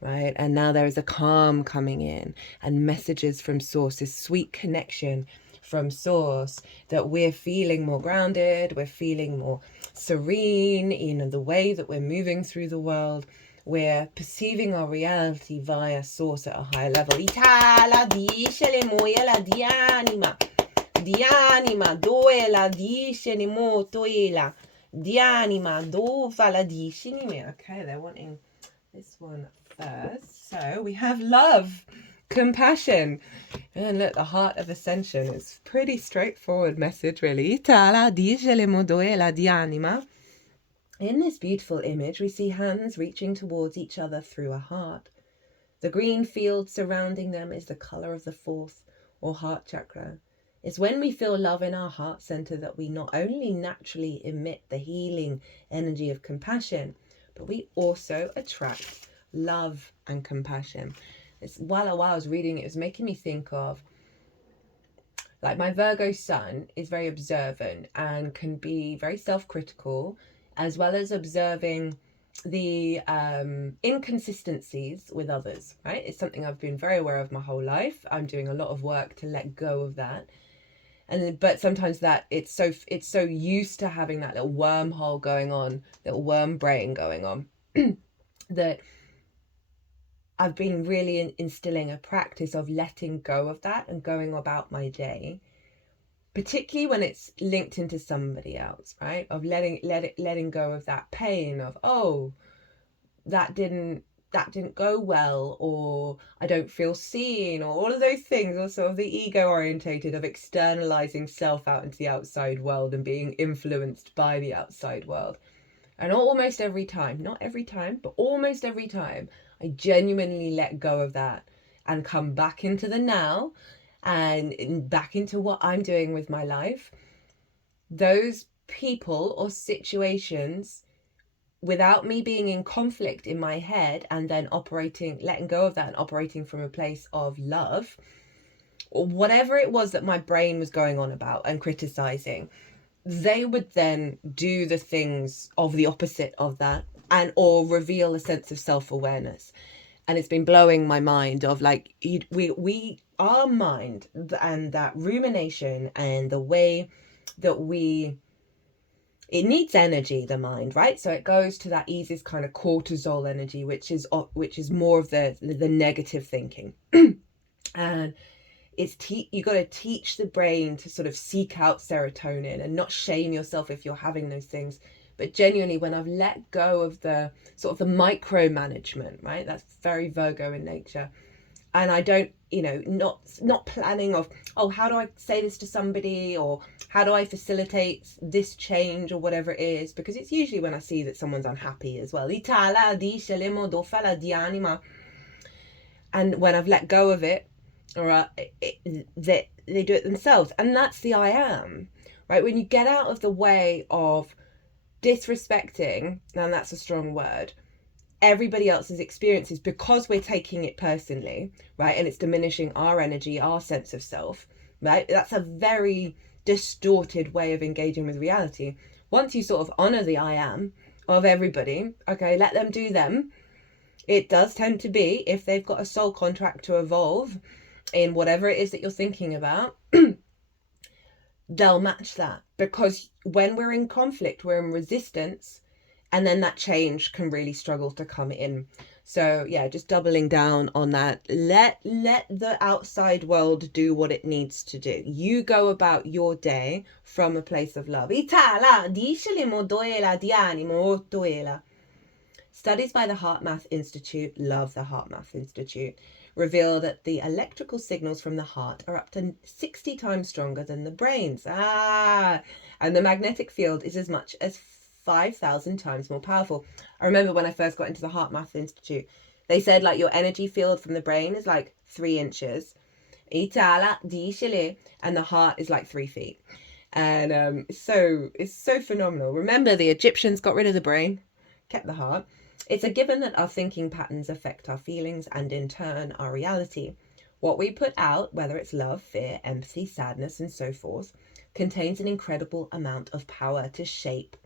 Right, and now there is a calm coming in and messages from source, this sweet connection from source, that we're feeling more grounded, we're feeling more serene in the way that we're moving through the world. We're perceiving our reality via source at a higher level. Itala dice le moela di anima doela dice ne motoela di anima dova la dice ni me. Okay, they're wanting this one first. So we have love, compassion, and look, the heart of ascension is pretty straightforward message, really. In this beautiful image, we see hands reaching towards each other through a heart. The green field surrounding them is the color of the 4th or heart chakra. It's when we feel love in our heart center that we not only naturally emit the healing energy of compassion, but we also attract love and compassion. While I was reading it was making me think of, like, my Virgo sun is very observant and can be very self-critical, as well as observing the inconsistencies with others, right? It's something I've been very aware of my whole life. I'm doing a lot of work to let go of that. But sometimes that it's so used to having that little wormhole going on, little worm brain going on, that I've been really instilling a practice of letting go of that and going about my day, particularly when it's linked into somebody else, right? Of letting go of that pain of, oh, that didn't go well, or I don't feel seen, or all of those things. Also of the ego orientated, of externalizing self out into the outside world and being influenced by the outside world. And almost every time, not every time, but almost every time, I genuinely let go of that and come back into the now and back into what I'm doing with my life. Those people or situations, without me being in conflict in my head and then letting go of that and operating from a place of love, or whatever it was that my brain was going on about and criticizing, they would then do the things of the opposite of that, or reveal a sense of self-awareness. And it's been blowing my mind of, like, our mind and that rumination and the way that it needs energy, the mind, right? So it goes to that easiest kind of cortisol energy, which is more of the negative thinking. And you got to teach the brain to sort of seek out serotonin and not shame yourself if you're having those things. But genuinely, when I've let go of the sort of the micromanagement, right? That's very Virgo in nature. And I don't, not planning of, oh, how do I say this to somebody, or how do I facilitate this change, or whatever it is, because it's usually when I see that someone's unhappy as well. And when I've let go of it, or they do it themselves. And that's the I am, right? When you get out of the way of disrespecting, and that's a strong word, everybody else's experiences, because we're taking it personally, right? And it's diminishing our energy, our sense of self, right? That's a very distorted way of engaging with reality. Once you sort of honor the I am of everybody, okay, let them do them. It does tend to be, if they've got a soul contract to evolve in whatever it is that you're thinking about, they'll match that. Because when we're in conflict, we're in resistance, and then that change can really struggle to come in. So yeah, just doubling down on that. Let the outside world do what it needs to do. You go about your day from a place of love. Studies by the HeartMath Institute, love the HeartMath Institute, reveal that the electrical signals from the heart are up to 60 times stronger than the brain's. And the magnetic field is as much as 5,000 times more powerful. I remember when I first got into the HeartMath Institute, they said like your energy field from the brain is like 3 inches. And the heart is like 3 feet. And it's so phenomenal. Remember, the Egyptians got rid of the brain, kept the heart. It's a given that our thinking patterns affect our feelings and in turn our reality. What we put out, whether it's love, fear, empathy, sadness, and so forth, contains an incredible amount of power to shape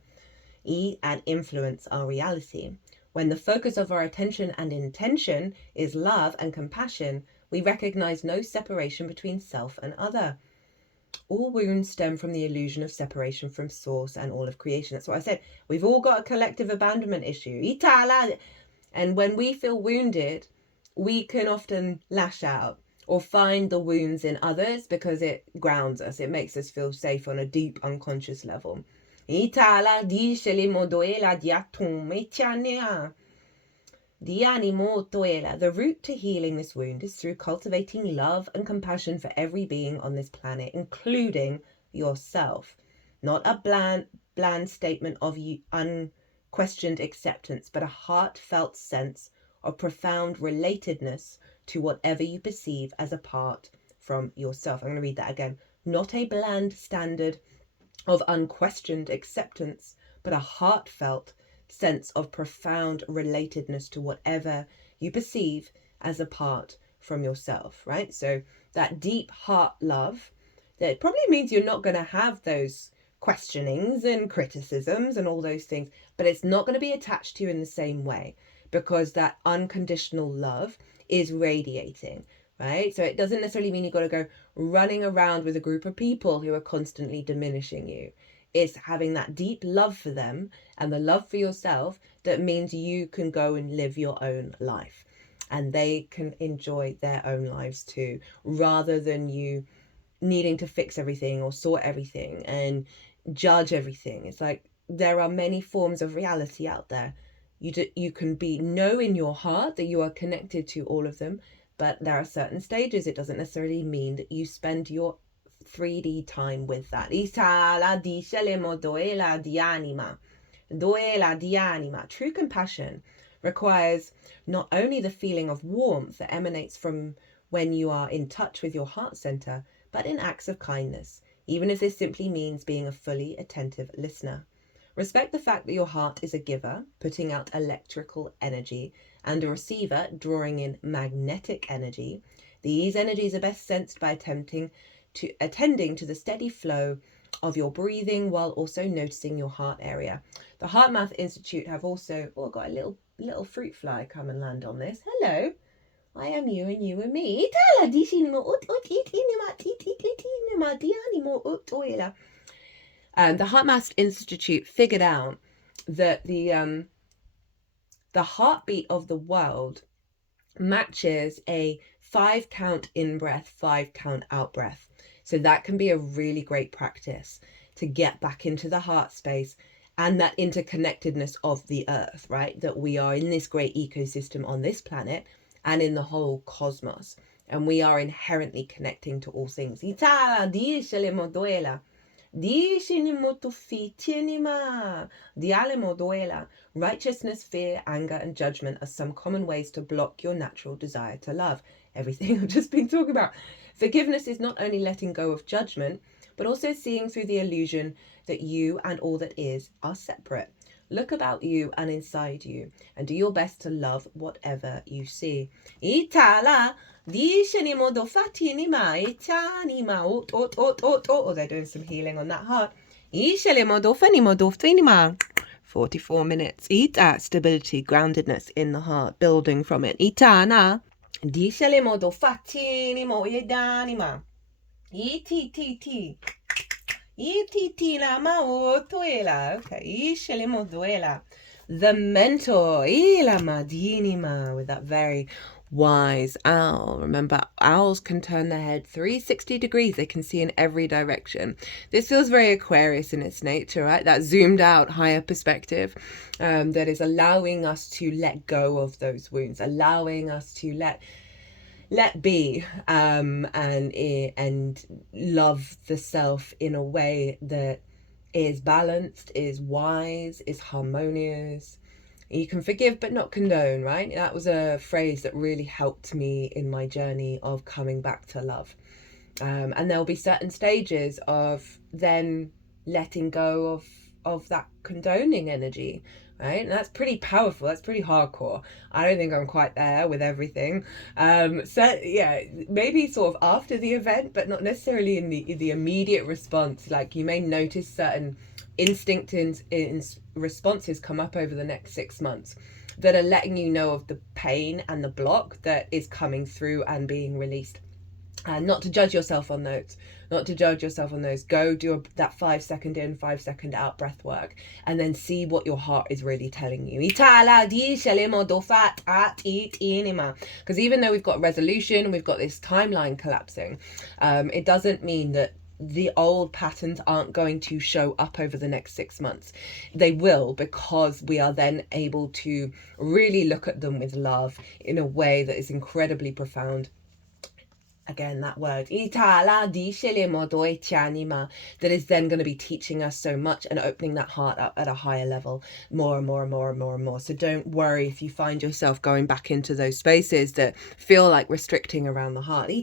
and influence our reality. When the focus of our attention and intention is love and compassion, we recognize no separation between self and other. All wounds stem from the illusion of separation from source and all of creation. That's what I said. We've all got a collective abandonment issue. And when we feel wounded, we can often lash out or find the wounds in others because it grounds us. It makes us feel safe on a deep unconscious level. The route to healing this wound is through cultivating love and compassion for every being on this planet, including yourself. Not a bland statement of unquestioned acceptance, but a heartfelt sense of profound relatedness to whatever you perceive as apart from yourself. I'm going to read that again. Not a bland standard of unquestioned acceptance, but a heartfelt sense of profound relatedness to whatever you perceive as apart from yourself, right? So that deep heart love, that probably means you're not going to have those questionings and criticisms and all those things, but it's not going to be attached to you in the same way, because that unconditional love is radiating, right? So it doesn't necessarily mean you've got to go running around with a group of people who are constantly diminishing you. It's having that deep love for them and the love for yourself that means you can go and live your own life and they can enjoy their own lives too, rather than you needing to fix everything or sort everything and judge everything. It's like there are many forms of reality out there. You can know in your heart that you are connected to all of them, but there are certain stages. It doesn't necessarily mean that you spend your 3D time with that. True compassion requires not only the feeling of warmth that emanates from when you are in touch with your heart center, but in acts of kindness, even if this simply means being a fully attentive listener. Respect the fact that your heart is a giver, putting out electrical energy, and a receiver, drawing in magnetic energy. These energies are best sensed by attending to the steady flow of your breathing while also noticing your heart area. The HeartMath Institute have also got a little fruit fly come and land on this. Hello, I am you and you and me. The HeartMath Institute figured out that the heartbeat of the world matches a 5 count in breath, 5 count out breath. So that can be a really great practice to get back into the heart space and that interconnectedness of the earth, right? That we are in this great ecosystem on this planet and in the whole cosmos. And we are inherently connecting to all things. Itala dice le moduela. Righteousness, fear, anger, and judgment are some common ways to block your natural desire to love. Everything I've just been talking about. Forgiveness is not only letting go of judgment, but also seeing through the illusion that you and all that is are separate. Look about you and inside you, and do your best to love whatever you see. Itala. Oh, they're doing some healing on that heart. 44 minutes. Ita, stability, groundedness in the heart, building from it. Itana. Okay. The mentor, with that very wise owl. Remember, owls can turn their head 360 degrees. They can see in every direction. This feels very Aquarius in its nature, right? That zoomed out higher perspective that is allowing us to let go of those wounds, allowing us to let be and love the self in a way that is balanced, is wise, is harmonious. You can forgive but not condone, right? That was a phrase that really helped me in my journey of coming back to love. And there'll be certain stages of then letting go of that condoning energy, right? And that's pretty powerful. That's pretty hardcore. I don't think I'm quite there with everything. So yeah, maybe sort of after the event, but not necessarily in the immediate response. Like you may notice certain instinct in responses come up over the next 6 months that are letting you know of the pain and the block that is coming through and being released. And not to judge yourself on those. Go do that 5 second in, 5 second out breath work, and then see what your heart is really telling you. Because even though we've got resolution, we've got this timeline collapsing, it doesn't mean that the old patterns aren't going to show up over the next 6 months. They will, because we are then able to really look at them with love in a way that is incredibly profound. Again, that word, that is then going to be teaching us so much and opening that heart up at a higher level, more and more and more and more and more. So don't worry if you find yourself going back into those spaces that feel like restricting around the heart. The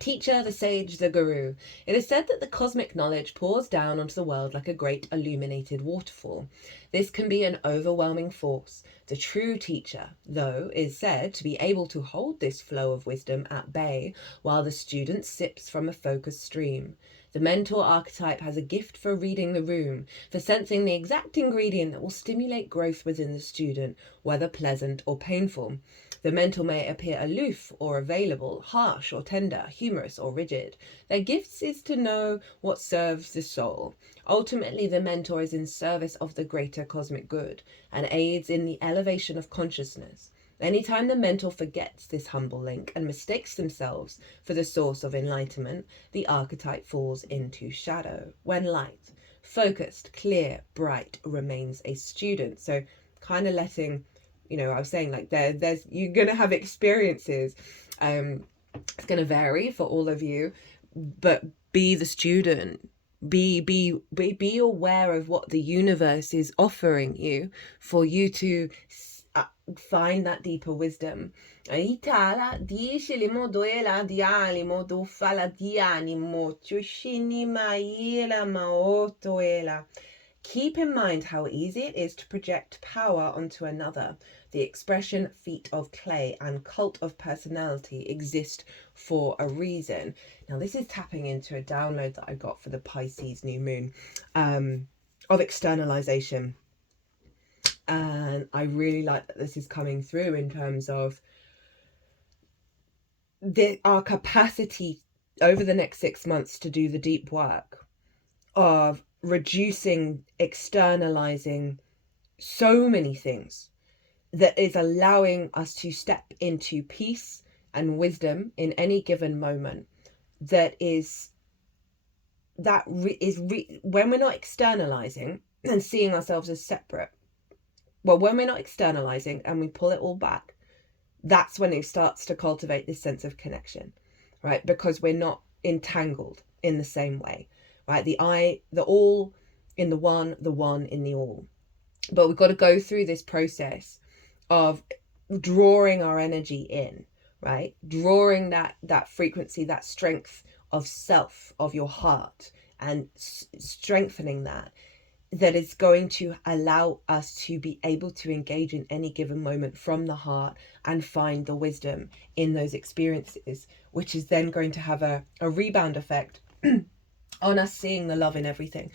teacher, the sage, the guru. It is said that the cosmic knowledge pours down onto the world like a great illuminated waterfall. This can be an overwhelming force. The true teacher, though, is said to be able to hold this flow of wisdom at bay while the student sips from a focused stream. The mentor archetype has a gift for reading the room, for sensing the exact ingredient that will stimulate growth within the student, whether pleasant or painful. The mentor may appear aloof or available, harsh or tender, humorous or rigid. Their gift is to know what serves the soul. Ultimately, the mentor is in service of the greater cosmic good and aids in the elevation of consciousness. Anytime the mentor forgets this humble link and mistakes themselves for the source of enlightenment, the archetype falls into shadow. When light, focused, clear, bright, remains a student. So kind of letting, I was saying like there's you're going to have experiences. It's going to vary for all of you, but be the student. Be aware of what the universe is offering you for you to find that deeper wisdom. Keep in mind how easy it is to project power onto another. The expression feet of clay and cult of personality exist for a reason. Now, this is tapping into a download that I got for the Pisces new moon of externalization. And I really like that this is coming through in terms of our capacity over the next 6 months to do the deep work of reducing, externalizing so many things that is allowing us to step into peace and wisdom in any given moment. When we're not externalizing and seeing ourselves as separate, well, when we're not externalizing and we pull it all back, that's when it starts to cultivate this sense of connection, right? Because we're not entangled in the same way, right? The I, the all in the one in the all. But we've got to go through this process of drawing our energy in, right? Drawing that frequency, that strength of self, of your heart, and strengthening that is going to allow us to be able to engage in any given moment from the heart and find the wisdom in those experiences, which is then going to have a rebound effect on us seeing the love in everything.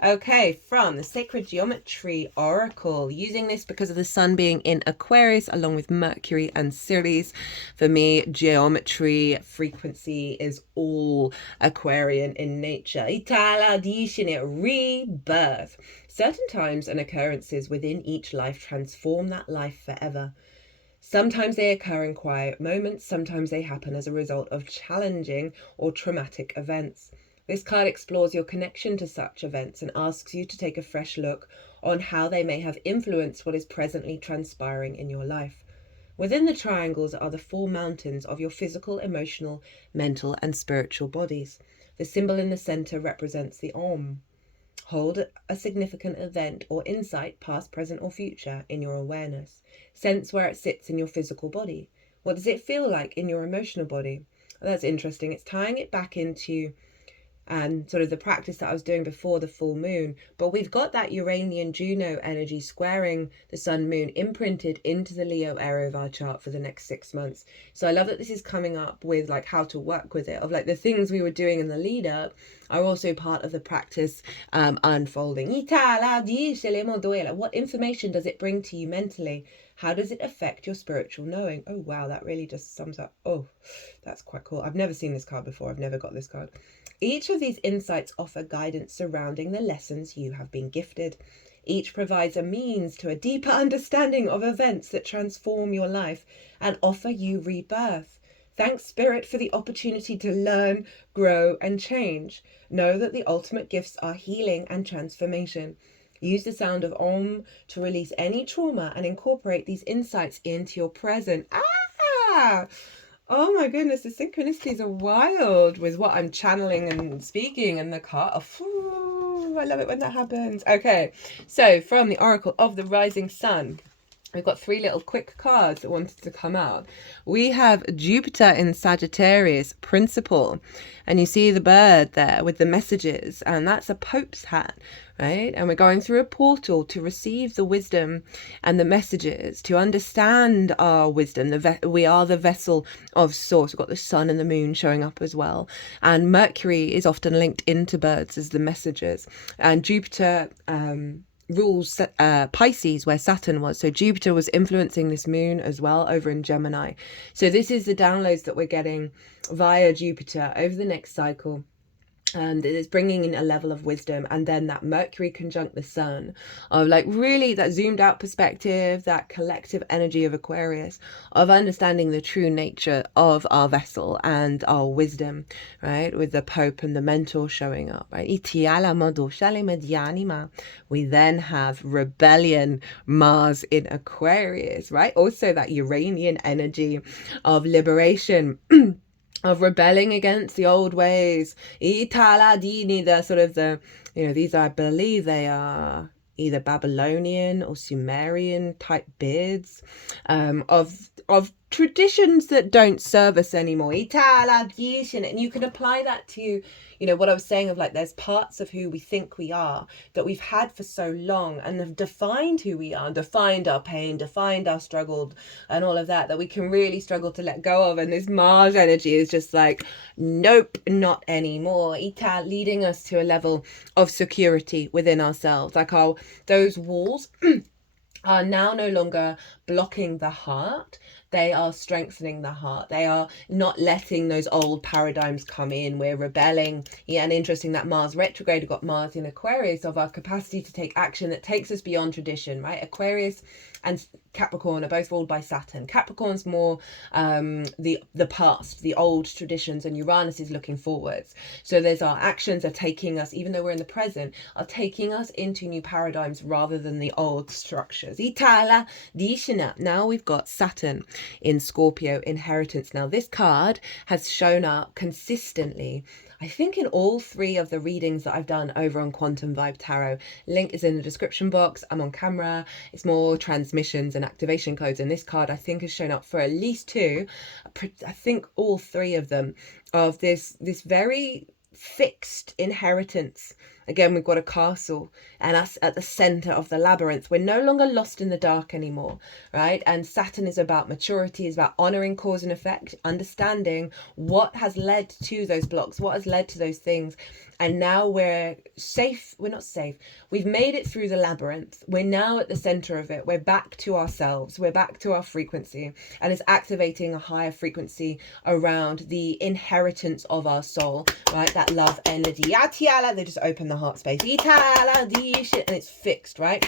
Okay, from the Sacred Geometry Oracle, using this because of the sun being in Aquarius along with Mercury and Ceres. For me, geometry frequency is all Aquarian in nature. Rebirth. Certain times and occurrences within each life transform that life forever. Sometimes they occur in quiet moments, sometimes they happen as a result of challenging or traumatic events. This card explores your connection to such events and asks you to take a fresh look on how they may have influenced what is presently transpiring in your life. Within the triangles are the 4 mountains of your physical, emotional, mental, and spiritual bodies. The symbol in the center represents the Om. Hold a significant event or insight, past, present, or future, in your awareness. Sense where it sits in your physical body. What does it feel like in your emotional body? That's interesting. It's tying it back into sort of the practice that I was doing before the full moon, but we've got that Uranian Juno energy squaring the sun moon imprinted into the Leo area of our chart for the next 6 months. So I love that this is coming up with like how to work with it, of like the things we were doing in the lead up are also part of the practice unfolding. What information does it bring to you mentally? How does it affect your spiritual knowing? Oh wow, that really just sums up. Oh, that's quite cool. I've never seen this card before. I've never got this card. Each of these insights offer guidance surrounding the lessons you have been gifted. Each provides a means to a deeper understanding of events that transform your life and offer you rebirth. Thanks, Spirit, for the opportunity to learn, grow, and change. Know that the ultimate gifts are healing and transformation. Use the sound of Om to release any trauma and incorporate these insights into your present. Oh my goodness, the synchronicities are wild with what I'm channeling and speaking in the car. Oh, I love it when that happens. Okay, so from the Oracle of the Rising Sun, we've got 3 little quick cards that wanted to come out. We have Jupiter in Sagittarius, Principle. And you see the bird there with the messages. And that's a Pope's hat, right? And we're going through a portal to receive the wisdom and the messages, to understand our wisdom. We are the vessel of source. We've got the sun and the moon showing up as well. And Mercury is often linked into birds as the messengers. And Jupiter rules Pisces, where Saturn was. So Jupiter was influencing this moon as well over in Gemini. So this is the downloads that we're getting via Jupiter over the next cycle. And it is bringing in a level of wisdom, and then that Mercury conjunct the sun of like really that zoomed out perspective, that collective energy of Aquarius, of understanding the true nature of our vessel and our wisdom, right? With the Pope and the mentor showing up, right? We then have rebellion, Mars in Aquarius, right? Also that Uranian energy of liberation. Of rebelling against the old ways. The sort of the, these I believe they are either Babylonian or Sumerian type beards, of traditions that don't serve us anymore. And you can apply that to, what I was saying of like, there's parts of who we think we are that we've had for so long and have defined who we are, defined our pain, defined our struggle and all of that we can really struggle to let go of. And this Mars energy is just like, nope, not anymore. Leading us to a level of security within ourselves. Like those walls are now no longer blocking the heart. They are strengthening the heart. They are not letting those old paradigms come in. We're rebelling. Yeah, and interesting that Mars retrograde got Mars in Aquarius, of our capacity to take action that takes us beyond tradition, right? Aquarius and Capricorn are both ruled by Saturn. Capricorn's more the past, the old traditions, and Uranus is looking forwards. So there's our actions are taking us, even though we're in the present, are taking us into new paradigms rather than the old structures. Itala Dishina. Now we've got Saturn in Scorpio, inheritance. Now this card has shown up consistently, I think, in all 3 of the readings that I've done over on Quantum Vibe Tarot. Link is in the description box. I'm on camera. It's more transmissions and activation codes. And this card, I think, has shown up for at least 2. I think all 3 of them, of this very fixed inheritance. Again, we've got a castle and us at the center of the labyrinth. We're no longer lost in the dark anymore, right? And Saturn is about maturity, is about honoring cause and effect, understanding what has led to those blocks, what has led to those things. And now we're safe. We're not safe. We've made it through the labyrinth. We're now at the center of it. We're back to ourselves. We're back to our frequency. And it's activating a higher frequency around the inheritance of our soul, right? That love energy. They just open the heart space. And it's fixed, right?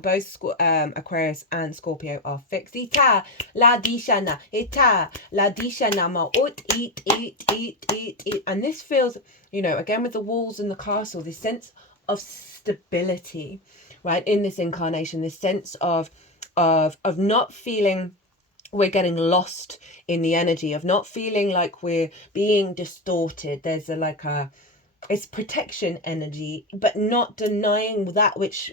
Both Aquarius and Scorpio are fixed. And this feels, you know, again with the walls and the castle, this sense of stability, right, in this incarnation, this sense of not feeling we're getting lost in the energy, of not feeling like we're being distorted. There's it's protection energy, but not denying that which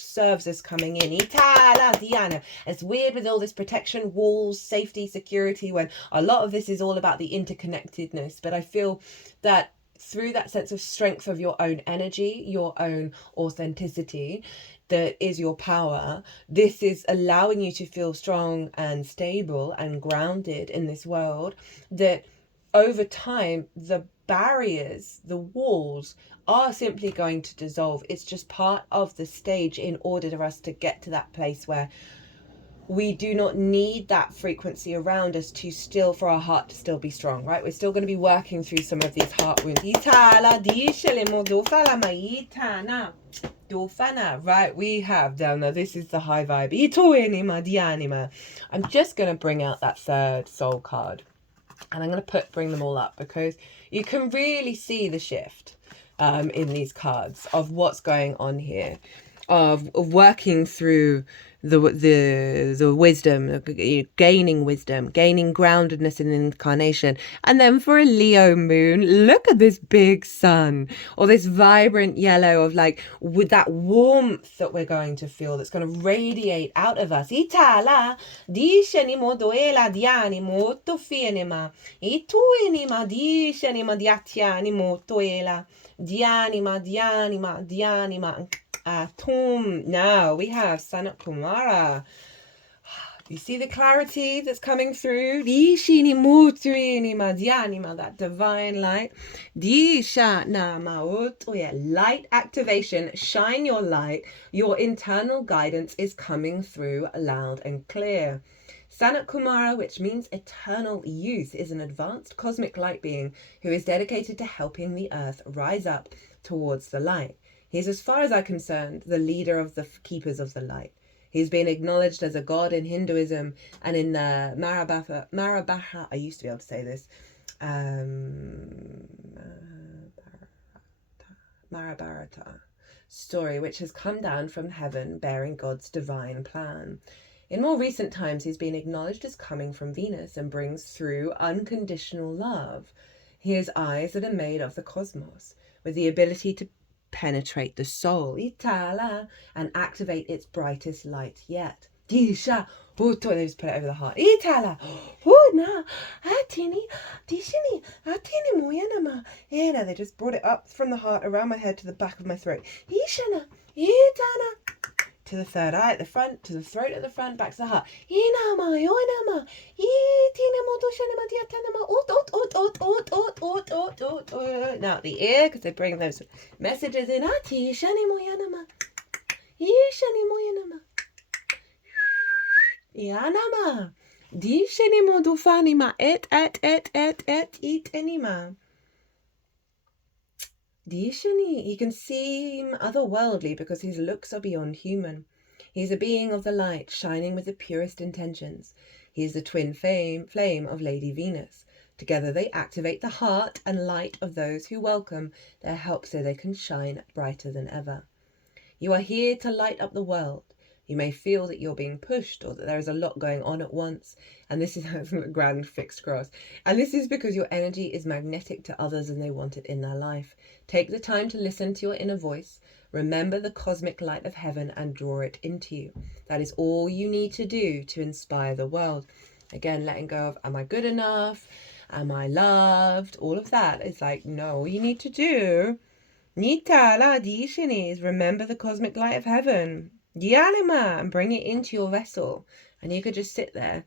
serves us coming in. And it's weird with all this protection, walls, safety, security, when a lot of this is all about the interconnectedness. But I feel that through that sense of strength of your own energy, your own authenticity, that is your power, this is allowing you to feel strong and stable and grounded in this world, that over time, the barriers, the walls are simply going to dissolve. It's just part of the stage in order for us to get to that place where we do not need that frequency around us to still, for our heart to still be strong, right? We're still going to be working through some of these heart wounds. Right, we have down there, this is the high vibe. I'm just going to bring out that 3rd soul card. And I'm going to bring them all up because you can really see the shift in these cards of what's going on here, of working through the wisdom, gaining wisdom, gaining groundedness in the incarnation. And then for a Leo moon, look at this big sun, or this vibrant yellow of like with that warmth that we're going to feel, that's going to radiate out of us. Itala dishanimo doela dianimo to fienema ituinima dishanima diatianimo toela dianima Atum. Now we have Sanat Kumara. You see the clarity that's coming through? That divine light. Light activation. Shine your light. Your internal guidance is coming through loud and clear. Sanat Kumara, which means eternal youth, is an advanced cosmic light being who is dedicated to helping the earth rise up towards the light. He is, as far as I'm concerned, the leader of the keepers of the light. He's been acknowledged as a god in Hinduism and in the Mahabharata, I used to be able to say this, Mahabharata story, which has come down from heaven bearing God's divine plan. In more recent times, he's been acknowledged as coming from Venus and brings through unconditional love. He has eyes that are made of the cosmos, with the ability to penetrate the soul, Itala, and activate its brightest light yet. Disha, they just put it over the heart. Itala, na, atini, dishini, atini moyanama. They just brought it up from the heart around my head to the back of my throat. Ishana, itana. To the 3rd eye at the front, to the throat at the front, back to the heart. Now the ear, because they bring those messages in. Yanama. Dishenimo dufanima et enima. Dishani, he can seem otherworldly because his looks are beyond human. He is a being of the light, shining with the purest intentions. He is the twin flame of Lady Venus. Together they activate the heart and light of those who welcome their help so they can shine brighter than ever. You are here to light up the world. You may feel that you're being pushed or that there is a lot going on at once. And this is a grand fixed cross. And this is because your energy is magnetic to others and they want it in their life. Take the time to listen to your inner voice. Remember the cosmic light of heaven and draw it into you. That is all you need to do to inspire the world. Again, letting go of, am I good enough? Am I loved? All of that. It's like, no, all you need to do, is remember the cosmic light of heaven. Dialima, and bring it into your vessel. And you could just sit there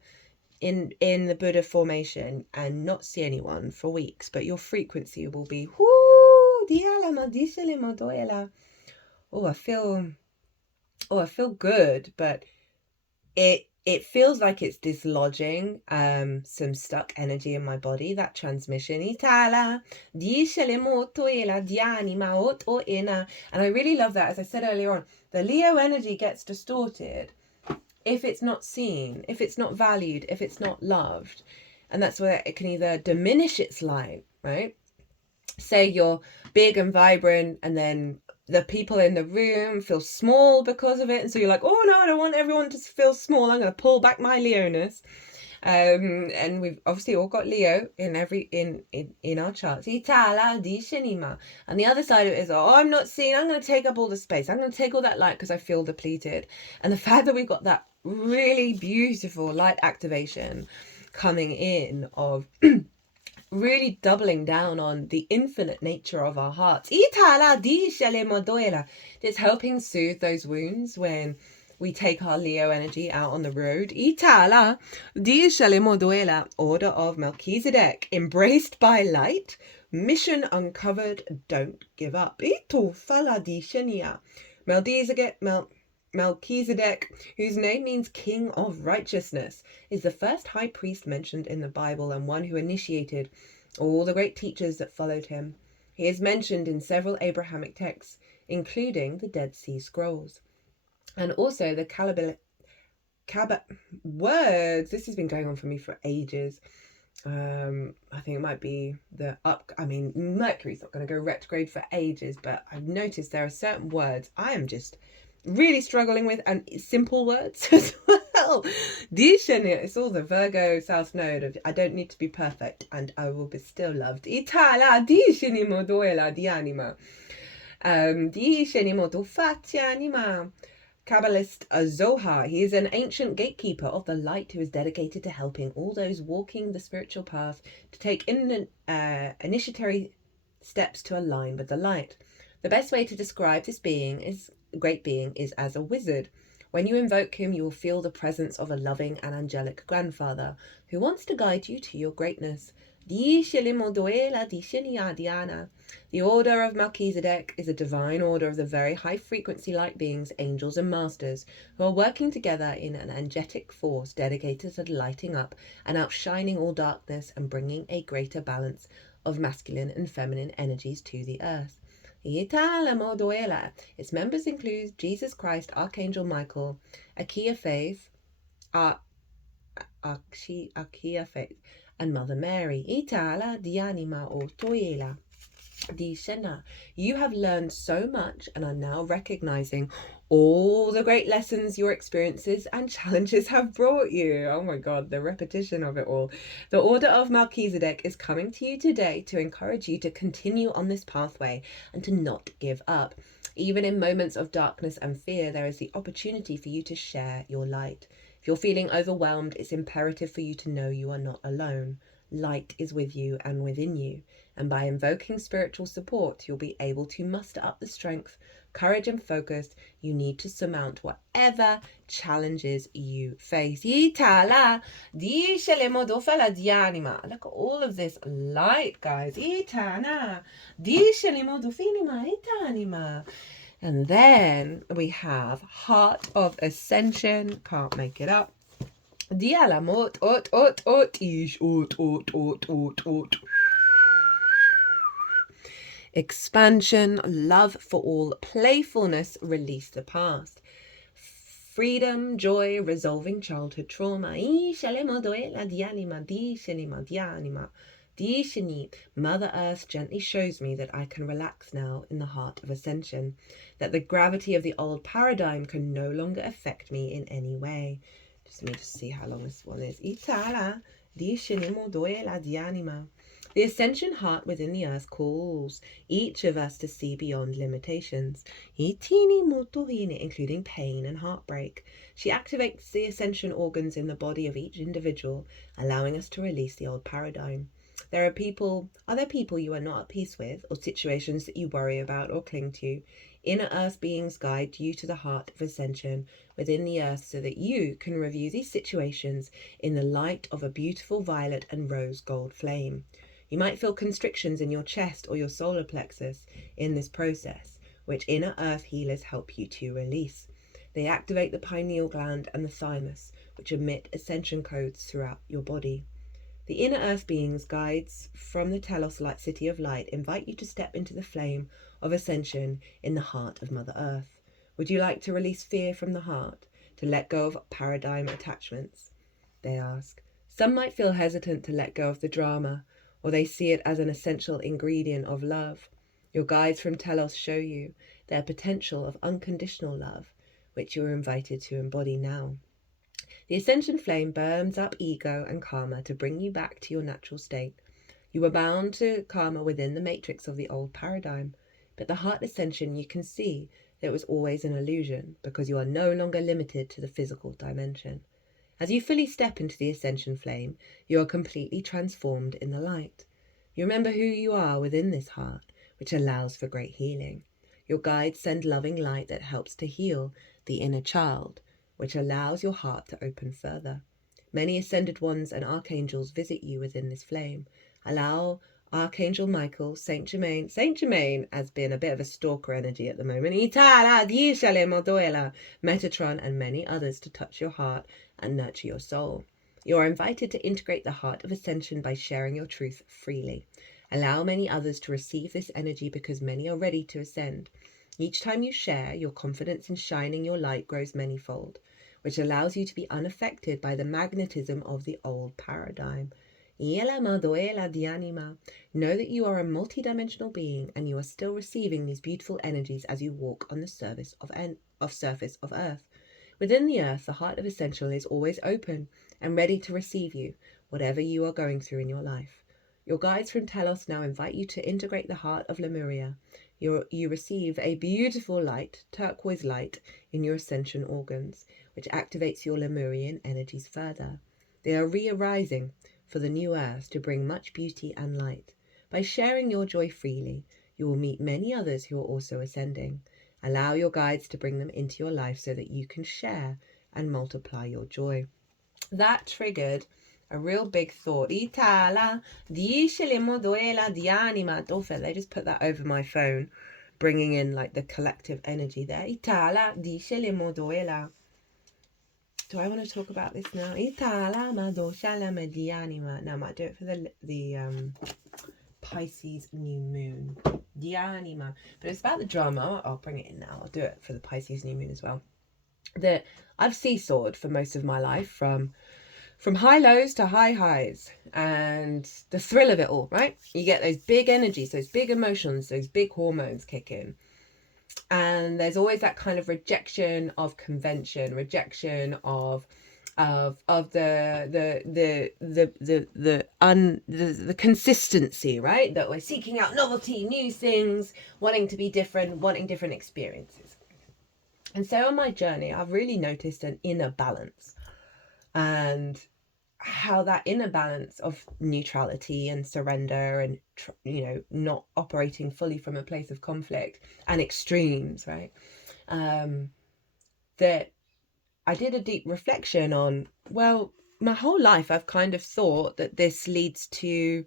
in the Buddha formation and not see anyone for weeks, but your frequency will be I feel good, but it feels like it's dislodging some stuck energy in my body, that transmission. And I really love that. As I said earlier on, the Leo energy gets distorted if it's not seen, if it's not valued, if it's not loved. And that's where it can either diminish its light, right? Say you're big and vibrant and then the people in the room feel small because of it. And so you're like, oh no, I don't want everyone to feel small. I'm going to pull back my Leoness. And we've obviously all got Leo in our charts. And the other side of it is, oh, I'm not seen. I'm going to take up all the space. I'm going to take all that light because I feel depleted. And the fact that we've got that really beautiful light activation coming in of really doubling down on the infinite nature of our hearts. It's helping soothe those wounds when we take our Leo energy out on the road. Order of Melchizedek, embraced by light, mission uncovered, don't give up. Melchizedek, whose name means King of Righteousness, is the first high priest mentioned in the Bible and one who initiated all the great teachers that followed him. He is mentioned in several Abrahamic texts, including the Dead Sea Scrolls. And also the words, this has been going on for me for ages. I think it might be Mercury's not going to go retrograde for ages, but I've noticed there are certain words I am just really struggling with, and simple words as well. It's all the Virgo South Node of I don't need to be perfect and I will be still loved. Kabbalist Zohar. He is an ancient gatekeeper of the light who is dedicated to helping all those walking the spiritual path to take initiatory steps to align with the light. The best way to describe this great being is as a wizard. When you invoke him, you will feel the presence of a loving and angelic grandfather who wants to guide you to your greatness. The order of Melchizedek is a divine order of the very high frequency light beings, angels and masters, who are working together in an angelic force dedicated to lighting up and outshining all darkness and bringing a greater balance of masculine and feminine energies to the earth. Its members include Jesus Christ, Archangel Michael, Akia Faith, and Mother Mary. You have learned so much and are now recognizing all the great lessons your experiences and challenges have brought you. Oh my God, the repetition of it all. The Order of Melchizedek is coming to you today to encourage you to continue on this pathway and to not give up. Even in moments of darkness and fear, there is the opportunity for you to share your light. If you're feeling overwhelmed, it's imperative for you to know you are not alone. Light is with you and within you. And by invoking spiritual support, you'll be able to muster up the strength, courage and focus you need to surmount whatever challenges you face. Look at all of this light, guys. And then we have Heart of Ascension. Can't make it up. Expansion, love for all, playfulness, release the past. freedom, joy, resolving childhood trauma. Mother Earth gently shows me that I can relax now in the heart of ascension, that the gravity of the old paradigm can no longer affect me in any way. Just let me just see how long this one is. The ascension heart within the earth calls each of us to see beyond limitations, including pain and heartbreak. She activates the ascension organs in the body of each individual, allowing us to release the old paradigm. Are there people you are not at peace with, or situations that you worry about or cling to? Inner earth beings guide you to the heart of ascension within the earth so that you can review these situations in the light of a beautiful violet and rose gold flame. You might feel constrictions in your chest or your solar plexus in this process, which inner earth healers help you to release. They activate the pineal gland and the thymus, which emit ascension codes throughout your body. The inner earth beings, guides from the Telos Light City of Light, invite you to step into the flame of ascension in the heart of Mother Earth. Would you like to release fear from the heart, to let go of paradigm attachments? They ask. Some might feel hesitant to let go of the drama, or they see it as an essential ingredient of love. Your guides from Telos show you their potential of unconditional love, which you are invited to embody now. The ascension flame burns up ego and karma to bring you back to your natural state. You were bound to karma within the matrix of the old paradigm, but the heart ascension, you can see that it was always an illusion because you are no longer limited to the physical dimension. As you fully step into the ascension flame, you are completely transformed in the light. You remember who you are within this heart, which allows for great healing. Your guides send loving light that helps to heal the inner child, which allows your heart to open further. Many ascended ones and archangels visit you within this flame. Allow Archangel Michael, Saint Germain has been a bit of a stalker energy at the moment, Metatron, and many others to touch your heart and nurture your soul. You are invited to integrate the heart of ascension by sharing your truth freely. Allow many others to receive this energy because many are ready to ascend. Each time you share, your confidence in shining your light grows manyfold, which allows you to be unaffected by the magnetism of the old paradigm. Know that you are a multidimensional being and you are still receiving these beautiful energies as you walk on the surface of Earth. Within the Earth, the heart of Essential is always open and ready to receive you, whatever you are going through in your life. Your guides from Telos now invite you to integrate the heart of Lemuria. You receive a beautiful light, turquoise light, in your ascension organs, which activates your Lemurian energies further. They are re-arising for the new earth to bring much beauty and light. By sharing your joy freely, you will meet many others who are also ascending. Allow your guides to bring them into your life so that you can share and multiply your joy. That triggered a real big thought. They just put that over my phone, bringing in like the collective energy there. Do I want to talk about this now? Now I might do it for the Pisces new moon. But it's about the drama. I'll bring it in now. I'll do it for the Pisces new moon as well. That I've seesawed for most of my life, from high lows to high highs, and the thrill of it all, right? You get those big energies, those big emotions, those big hormones kick in. And there's always that kind of rejection of convention, rejection of the consistency, right? That we're seeking out novelty, new things, wanting to be different, wanting different experiences. And so on my journey, I've really noticed an inner balance, and how that inner balance of neutrality and surrender and, not operating fully from a place of conflict and extremes, right? That I did a deep reflection on, well, my whole life I've kind of thought that this leads to,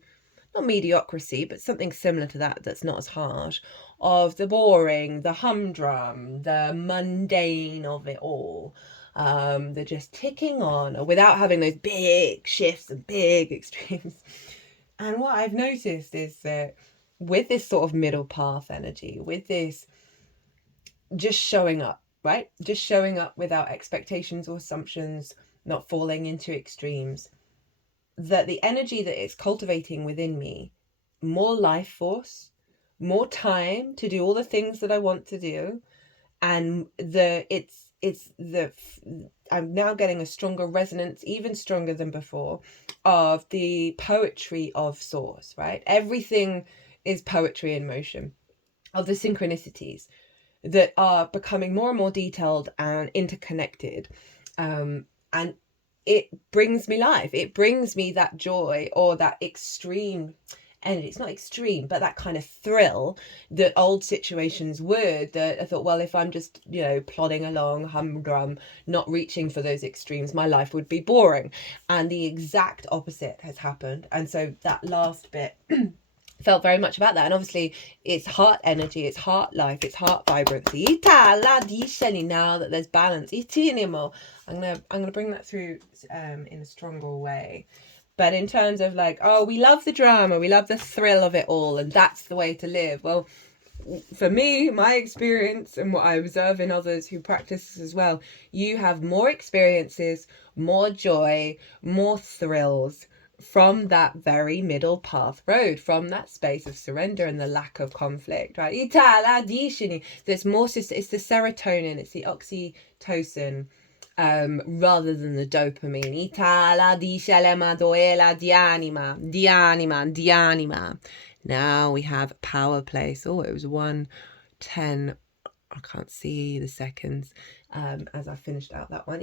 not mediocrity, but something similar to that that's not as harsh, of the boring, the humdrum, the mundane of it all. They're just ticking on without having those big shifts and big extremes. And what I've noticed is that with this sort of middle path energy, with this just showing up right? Just showing up without expectations or assumptions, not falling into extremes. That the energy that it's cultivating within me, more life force, more time to do all the things that I want to do, and I'm now getting a stronger resonance, even stronger than before, of the poetry of source, right? Everything is poetry in motion, of the synchronicities that are becoming more and more detailed and interconnected. And it brings me life. It brings me that joy, or that extreme energy. It's not extreme, but that kind of thrill that old situations would, that I thought, well, if I'm just, plodding along, humdrum, not reaching for those extremes, my life would be boring. And the exact opposite has happened. And so that last bit felt very much about that. And obviously it's heart energy, it's heart life, it's heart vibrancy. Now that there's balance, I'm gonna bring that through in a stronger way. But in terms of like, oh, we love the drama, we love the thrill of it all, and that's the way to live. Well, for me, my experience and what I observe in others who practice as well, you have more experiences, more joy, more thrills from that very middle path road, from that space of surrender and the lack of conflict, right? There's more, it's the serotonin, it's the oxytocin, rather than the dopamine. Now we have power place. Oh, it was 1:10. I can't see the seconds as I finished out that one.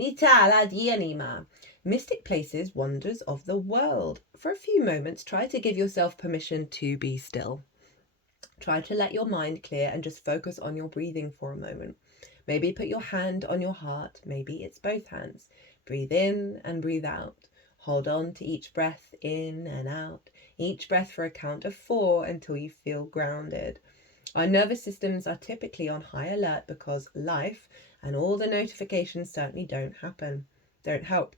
Mystic places, wonders of the world. For a few moments, try to give yourself permission to be still. Try to let your mind clear and just focus on your breathing for a moment. Maybe put your hand on your heart. Maybe it's both hands. Breathe in and breathe out. Hold on to each breath in and out. Each breath for a count of 4 until you feel grounded. Our nervous systems are typically on high alert because life and all the notifications certainly don't help.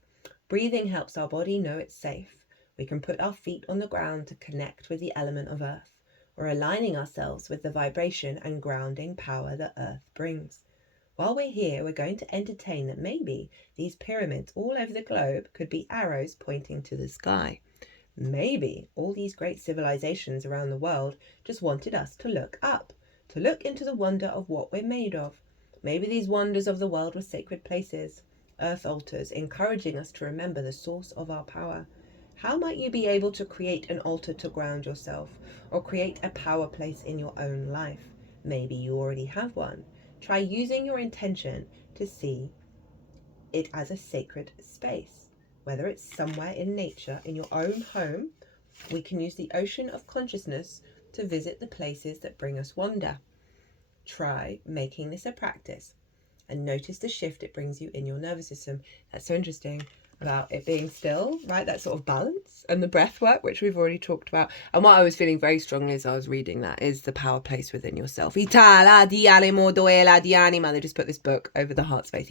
Breathing helps our body know it's safe. We can put our feet on the ground to connect with the element of earth. We're aligning ourselves with the vibration and grounding power that earth brings. While we're here, we're going to entertain that maybe these pyramids all over the globe could be arrows pointing to the sky. Maybe all these great civilizations around the world just wanted us to look up, to look into the wonder of what we're made of. Maybe these wonders of the world were sacred places, earth altars, encouraging us to remember the source of our power. How might you be able to create an altar to ground yourself, or create a power place in your own life? Maybe you already have one. Try using your intention to see it as a sacred space. Whether it's somewhere in nature, in your own home, we can use the ocean of consciousness to visit the places that bring us wonder. Try making this a practice and notice the shift it brings you in your nervous system. That's so interesting about it being still, right? That sort of balance, and the breath work, which we've already talked about. And what I was feeling very strongly as I was reading that is the power place within yourself. They just put this book over the heart space.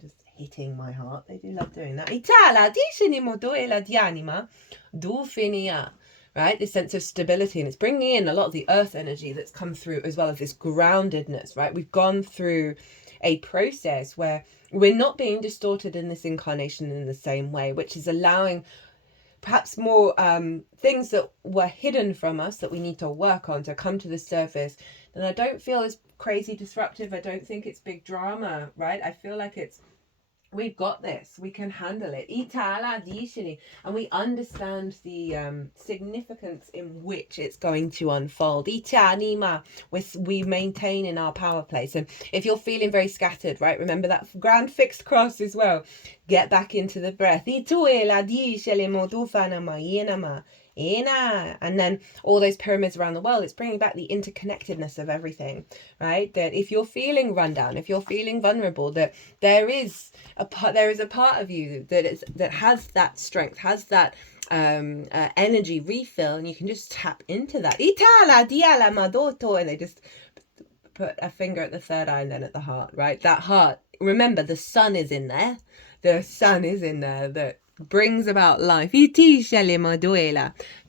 Just hitting my heart. They do love doing that. Right, this sense of stability, and it's bringing in a lot of the earth energy that's come through, as well as this groundedness, right? We've gone through a process where we're not being distorted in this incarnation in the same way, which is allowing perhaps more things that were hidden from us that we need to work on to come to the surface. And I don't feel it's crazy disruptive. I don't think it's big drama, right? I feel like we've got this, we can handle it, and we understand the significance in which it's going to unfold. We maintain in our power place. And if you're feeling very scattered, right, remember that grand fixed cross as well. Get back into the breath. And then all those pyramids around the world, it's bringing back the interconnectedness of everything, right? That if you're feeling run down, if you're feeling vulnerable, that there is a part of you that has that strength, has that energy refill, and you can just tap into that. And they just put a finger at the third eye and then at the heart, right? That heart, remember, the sun is in there. The sun is in there that brings about life.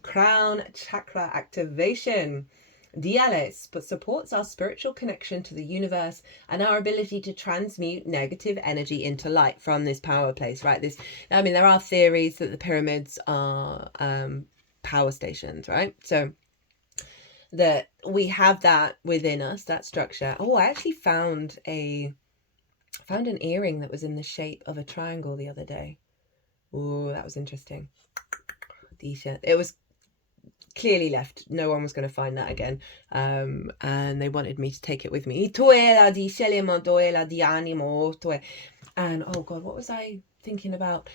Crown chakra activation. Diales, but supports our spiritual connection to the universe and our ability to transmute negative energy into light from this power place, right? There are theories that the pyramids are power stations, right? So that we have that within us, that structure. Oh, I actually found an earring that was in the shape of a triangle the other day. Oh, that was interesting. It was clearly left. No one was going to find that again. And they wanted me to take it with me. And oh God, what was I thinking about?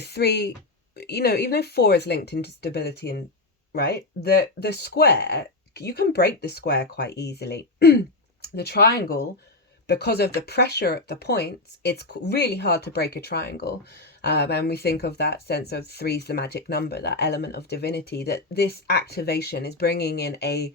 Three, even though 4 is linked into stability and right, the square, you can break the square quite easily. The triangle, because of the pressure at the points, it's really hard to break a triangle. And we think of that sense of 3 is the magic number, that element of divinity, that this activation is bringing in a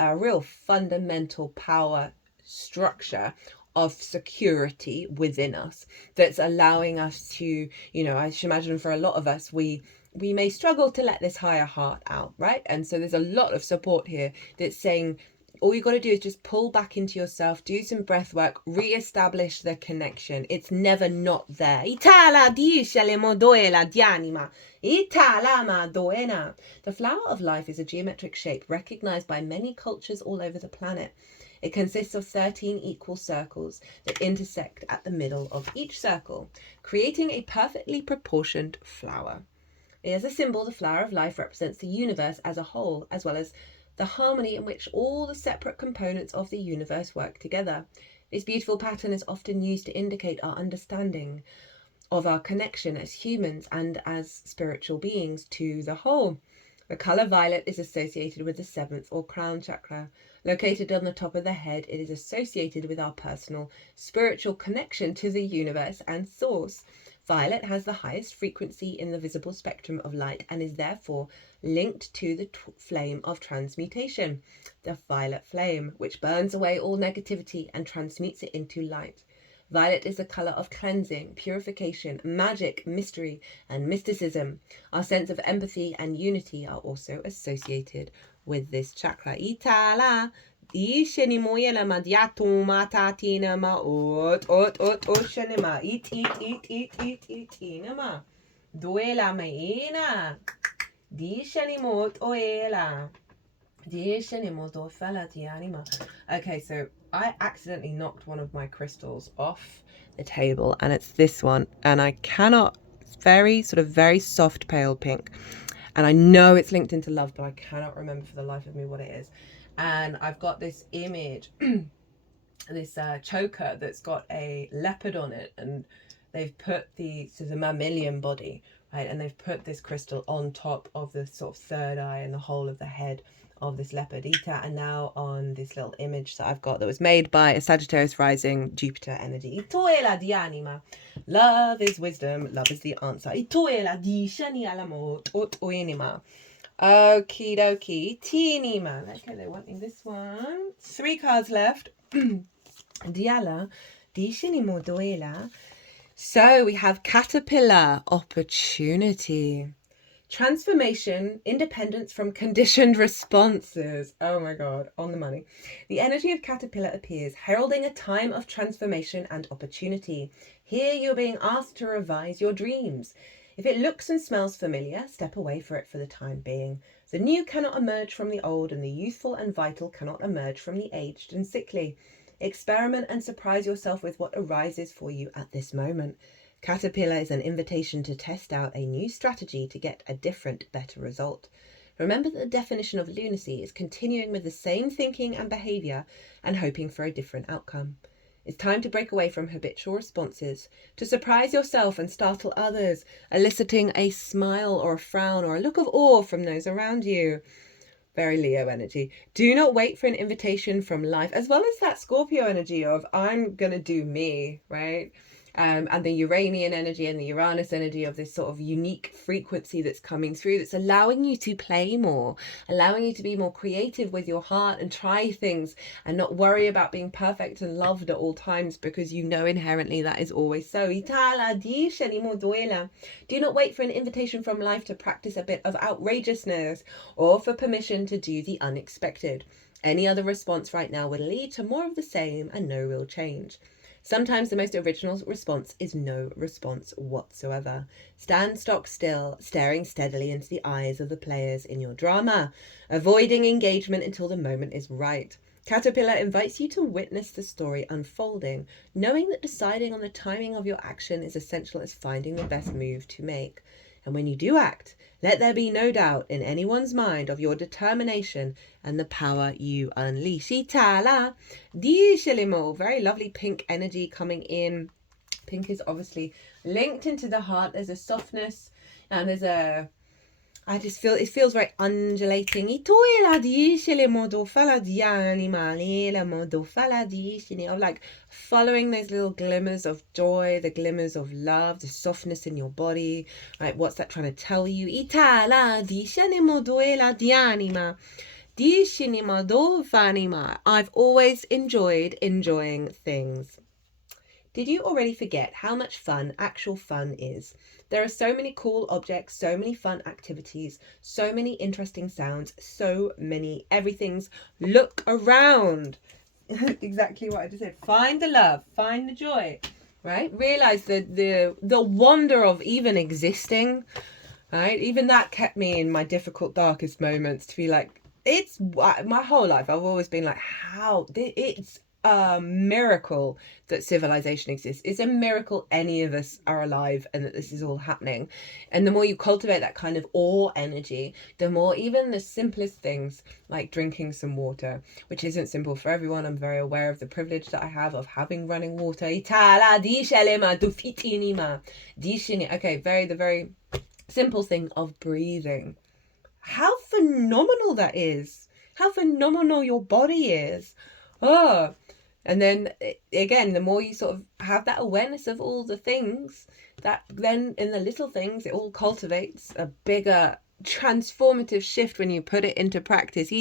real fundamental power structure of security within us that's allowing us to, I should imagine for a lot of us, we may struggle to let this higher heart out, right? And so there's a lot of support here that's saying, all you got to do is just pull back into yourself, do some breath work, re-establish the connection. It's never not there. The flower of life is a geometric shape recognized by many cultures all over the planet. It consists of 13 equal circles that intersect at the middle of each circle, creating a perfectly proportioned flower. As a symbol, the flower of life represents the universe as a whole, as well as the harmony in which all the separate components of the universe work together. This beautiful pattern is often used to indicate our understanding of our connection as humans and as spiritual beings to the whole. The colour violet is associated with the 7th or crown chakra. Located on the top of the head, it is associated with our personal spiritual connection to the universe and source. Violet has the highest frequency in the visible spectrum of light and is therefore linked to the flame of transmutation, the violet flame, which burns away all negativity and transmutes it into light. Violet is the colour of cleansing, purification, magic, mystery, and mysticism. Our sense of empathy and unity are also associated with this chakra. Itala. Ishenimoyela madiatuma tatina ma ot oshenima it duela maina dishenimot oela dishenimot ofala tianima. Okay, so I accidentally knocked one of my crystals off the table, and it's this one, and I cannot. It's very soft pale pink, and I know it's linked into love, but I cannot remember for the life of me what it is. And I've got this image, this choker that's got a leopard on it, and they've put the mammalian body, right? And they've put this crystal on top of the sort of third eye and the whole of the head of this leopard eater, and now on this little image that I've got that was made by a Sagittarius rising Jupiter energy. Itoela di anima. Love is wisdom, love is the answer. Itoela di shani alamot ot oinima. Okie dokie. Teeny man. Okay, they're wanting this one. 3 cards left. Diala. Di shani modoela. So we have caterpillar, opportunity. Transformation, independence from conditioned responses. Oh my God, on the money. The energy of caterpillar appears, heralding a time of transformation and opportunity. Here you're being asked to revise your dreams. If it looks and smells familiar, step away from it for the time being. The new cannot emerge from the old, and the youthful and vital cannot emerge from the aged and sickly. Experiment and surprise yourself with what arises for you at this moment. Caterpillar is an invitation to test out a new strategy to get a different, better result. Remember that the definition of lunacy is continuing with the same thinking and behaviour and hoping for a different outcome. It's time to break away from habitual responses, to surprise yourself and startle others, eliciting a smile or a frown or a look of awe from those around you. Very Leo energy. Do not wait for an invitation from life, as well as that Scorpio energy of I'm going to do me, right? and the Uranian energy and the Uranus energy of this sort of unique frequency that's coming through, that's allowing you to play more, allowing you to be more creative with your heart and try things and not worry about being perfect and loved at all times, because you know inherently that is always so. Do not wait for an invitation from life to practice a bit of outrageousness or for permission to do the unexpected. Any other response right now would lead to more of the same and no real change. Sometimes the most original response is no response whatsoever. Stand stock still, staring steadily into the eyes of the players in your drama, avoiding engagement until the moment is right. Caterpillar invites you to witness the story unfolding, knowing that deciding on the timing of your action is essential as finding the best move to make. And when you do act, let there be no doubt in anyone's mind of your determination and the power you unleash. Itala, very lovely pink energy coming in. Pink is obviously linked into the heart. There's a softness and there's a, I just feel, it feels very undulating. Of like following those little glimmers of joy, the glimmers of love, the softness in your body. Right, what's that trying to tell you? I've always enjoyed enjoying things. Did you already forget how much fun actual fun is? There are so many cool objects, so many fun activities, so many interesting sounds, so many everythings. Look around. Exactly what I just said. Find the love, find the joy, right? Realize the wonder of even existing, right? Even that kept me in my difficult, darkest moments to be like, it's my whole life. I've always been like, how it's a miracle that civilization exists. It's a miracle any of us are alive and that this is all happening. And the more you cultivate that kind of awe energy, the more even the simplest things like drinking some water, which isn't simple for everyone. I'm very aware of the privilege that I have of having running water. Okay, the very simple thing of breathing. How phenomenal that is. How phenomenal your body is. Oh, and then again, the more you sort of have that awareness of all the things, that then in the little things, it all cultivates a bigger transformative shift when you put it into practice.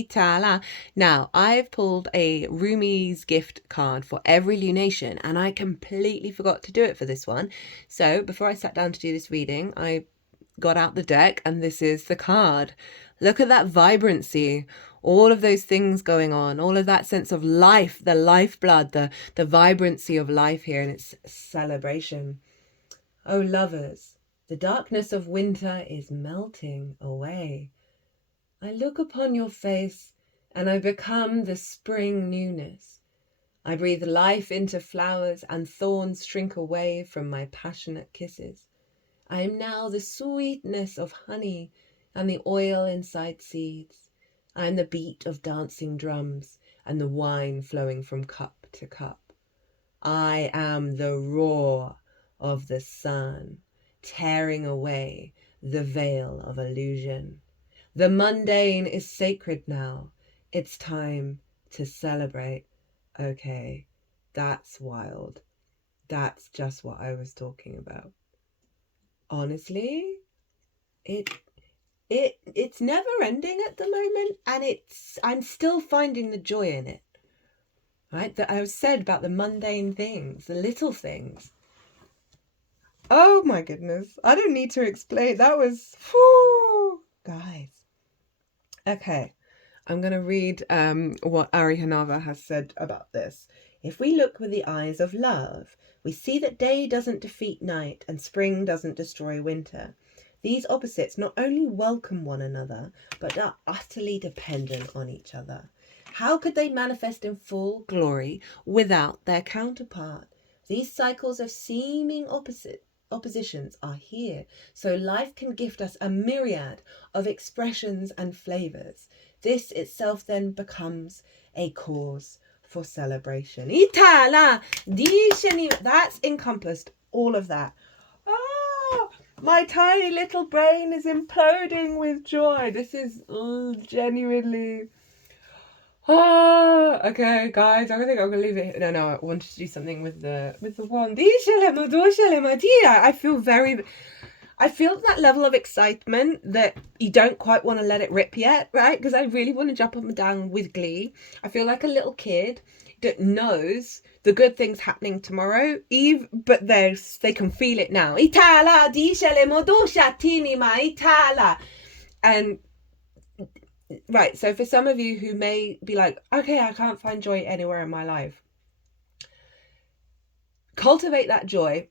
Now, I've pulled a Rumi's gift card for every lunation, and I completely forgot to do it for this one. So before I sat down to do this reading, I got out the deck, and this is the card. Look at that vibrancy, all of those things going on, all of that sense of life, the lifeblood, the vibrancy of life here, and its celebration. Oh, lovers, the darkness of winter is melting away. I look upon your face and I become the spring newness. I breathe life into flowers and thorns shrink away from my passionate kisses. I am now the sweetness of honey and the oil inside seeds. I am the beat of dancing drums and the wine flowing from cup to cup. I am the roar of the sun, tearing away the veil of illusion. The mundane is sacred now. It's time to celebrate. Okay, that's wild. That's just what I was talking about. Honestly, it's never ending at the moment, and I'm still finding the joy in it. Right? That I was said about the mundane things, the little things. Oh my goodness. I don't need to explain. That was, whew, guys. Okay. I'm going to read what Ari Hanava has said about this. If we look with the eyes of love, we see that day doesn't defeat night and spring doesn't destroy winter. These opposites not only welcome one another, but are utterly dependent on each other. How could they manifest in full glory without their counterpart? These cycles of seeming oppositions are here, so life can gift us a myriad of expressions and flavors. This itself then becomes a cause for celebration. That's encompassed all of that. Oh, my tiny little brain is imploding with joy. This is genuinely... Oh, okay, guys. I think I'm gonna leave it. No, I wanted to do something with the wand. I feel that level of excitement that you don't quite want to let it rip yet, right? Because I really want to jump up and down with glee. I feel like a little kid that knows the good things happening tomorrow, but they can feel it now. Itala, itala. And right, so for some of you who may be like, okay, I can't find joy anywhere in my life, cultivate that joy.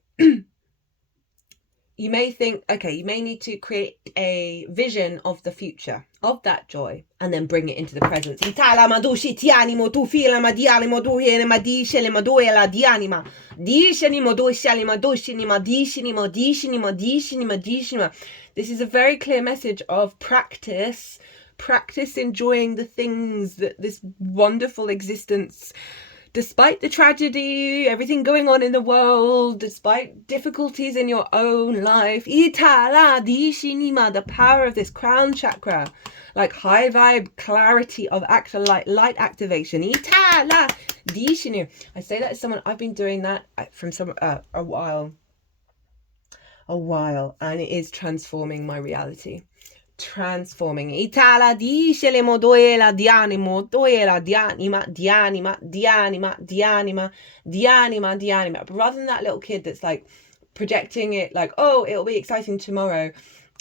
You may think, okay, you may need to create a vision of the future, of that joy, and then bring it into the present. This is a very clear message of practice. Practice enjoying the things that this wonderful existence, despite the tragedy, everything going on in the world, despite difficulties in your own life, the power of this crown chakra, like high vibe clarity of light activation. I say that as someone, I've been doing that from a while, and it is transforming my reality. Transforming. Itala dice le moduela di animo, doela di anima. But rather than that little kid that's like projecting it like, oh, it'll be exciting tomorrow,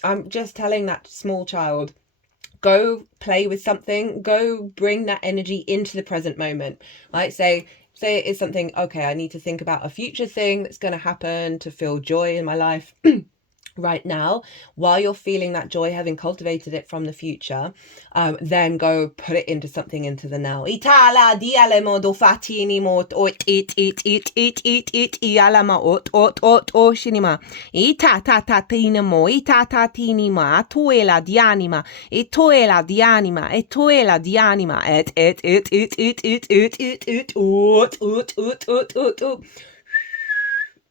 I'm just telling that small child, go play with something, go bring that energy into the present moment, right? Say it is something, okay, I need to think about a future thing that's going to happen to feel joy in my life. Right now, while you're feeling that joy, having cultivated it from the future, then go put it into something into the now. Itala dialemo do fatini mot ot it ialama ot shinima. Ita tatinimo, ita tatinima, atuela dianima, etoela dianima, etoela dianima, et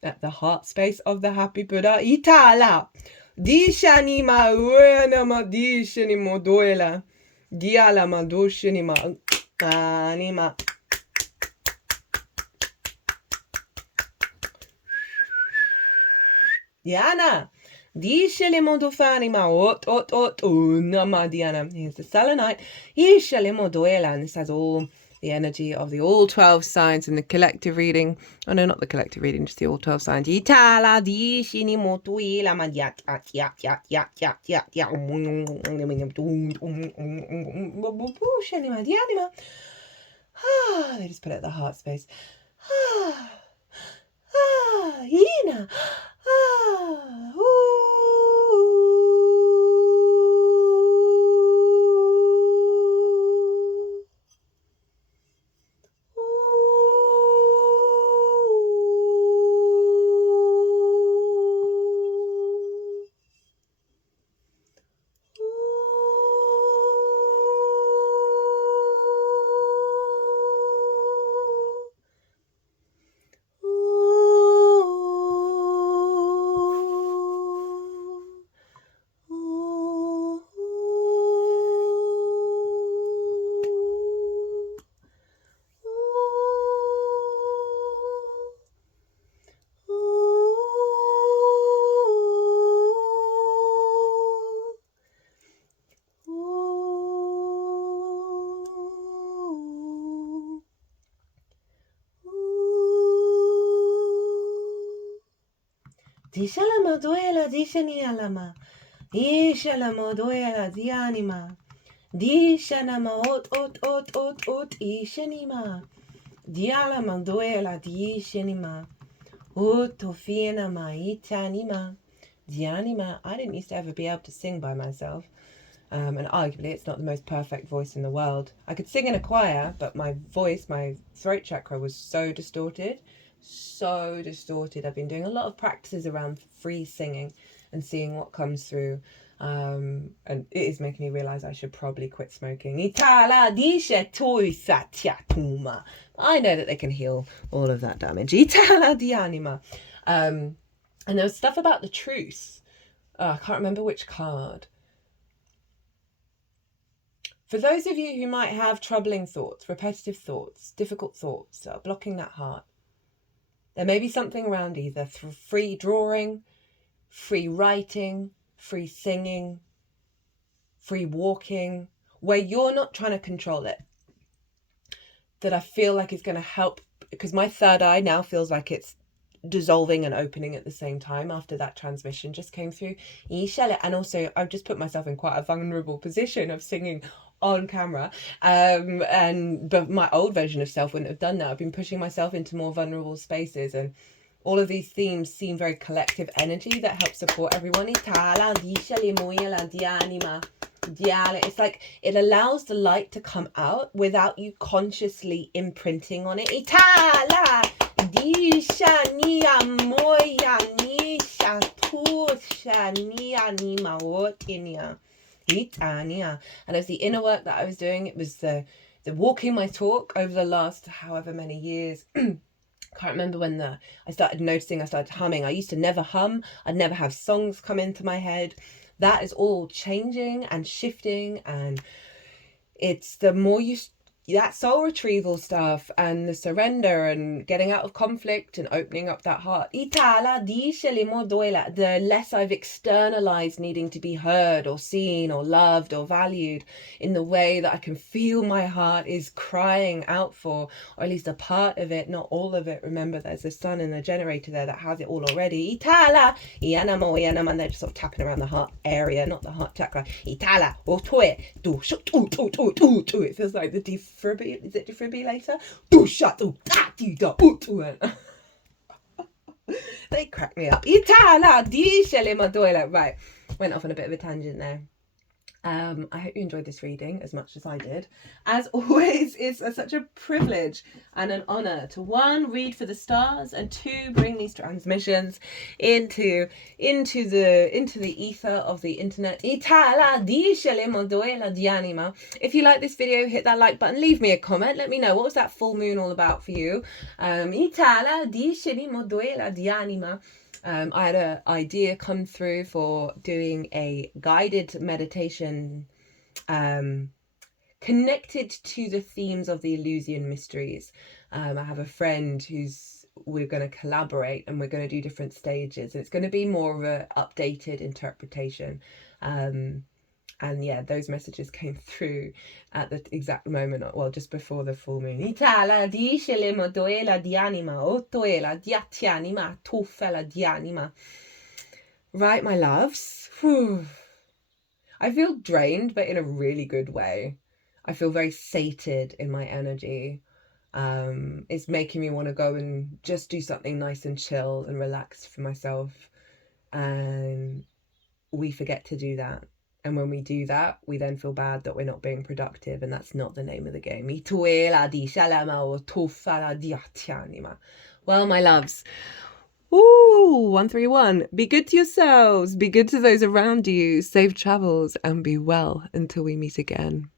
at the heart space of the happy Buddha. Itala. Dishanima uenama dishanimo doela. Dialama doshanima anima. Diana. Dishalimo dofanima ot nama Diana. Here's the selenite. Ishalimo doela. And this has all the energy of the all 12 signs in the collective reading. Oh no, not the collective reading, just the all 12 signs. Itala di shini motu ila madiat they just put it at the heart space. Ina. Dishalama duela dishanialama. Ishalama duela dianima. Dishanama ot ishanima. Dialama duela dishanima. Utofianama itanima. Dianima. I didn't used to ever be able to sing by myself. And arguably it's not the most perfect voice in the world. I could sing in a choir, but my voice, my throat chakra was so distorted. I've been doing a lot of practices around free singing and seeing what comes through. And it is making me realize I should probably quit smoking. I know that they can heal all of that damage. And there was stuff about the truce. I can't remember which card. For those of you who might have troubling thoughts, repetitive thoughts, difficult thoughts that are blocking that heart, there may be something around either free drawing, free writing, free singing, free walking, where you're not trying to control it, that I feel like is going to help, because my third eye now feels like it's dissolving and opening at the same time after that transmission just came through. And also I've just put myself in quite a vulnerable position of singing on camera, but my old version of self wouldn't have done that. I've been pushing myself into more vulnerable spaces, and all of these themes seem very collective energy that helps support everyone. It's like it allows the light to come out without you consciously imprinting on it. And as the inner work that I was doing, it was the walking my talk over the last however many years. Can't remember when I started noticing, I started humming. I used to never hum. I'd never have songs come into my head. That is all changing and shifting, and it's the more that soul retrieval stuff and the surrender and getting out of conflict and opening up that heart. The less I've externalized needing to be heard or seen or loved or valued in the way that I can feel my heart is crying out for, or at least a part of it, not all of it. Remember, there's a sun and a generator there that has it all already. And they're just sort of tapping around the heart area, not the heart chakra. It feels like the is it defibrillator? They crack me up. Right, went off on a bit of a tangent there. I hope you enjoyed this reading as much as I did. As always, it's such a privilege and an honor to, one, read for the stars, and two, bring these transmissions into the ether of the internet. If you like this video, hit that like button, leave me a comment, let me know what was that full moon all about for you. I had an idea come through for doing a guided meditation connected to the themes of the Eleusinian mysteries. I have a friend we're going to collaborate, and we're going to do different stages, and it's going to be more of an updated interpretation. And yeah, those messages came through at the exact moment, well, just before the full moon. Right, my loves. Whew. I feel drained, but in a really good way. I feel very sated in my energy. It's making me want to go and just do something nice and chill and relaxed for myself. And we forget to do that. And when we do that, we then feel bad that we're not being productive, and that's not the name of the game. Well, my loves, 131. Be good to yourselves, be good to those around you, safe travels, and be well until we meet again.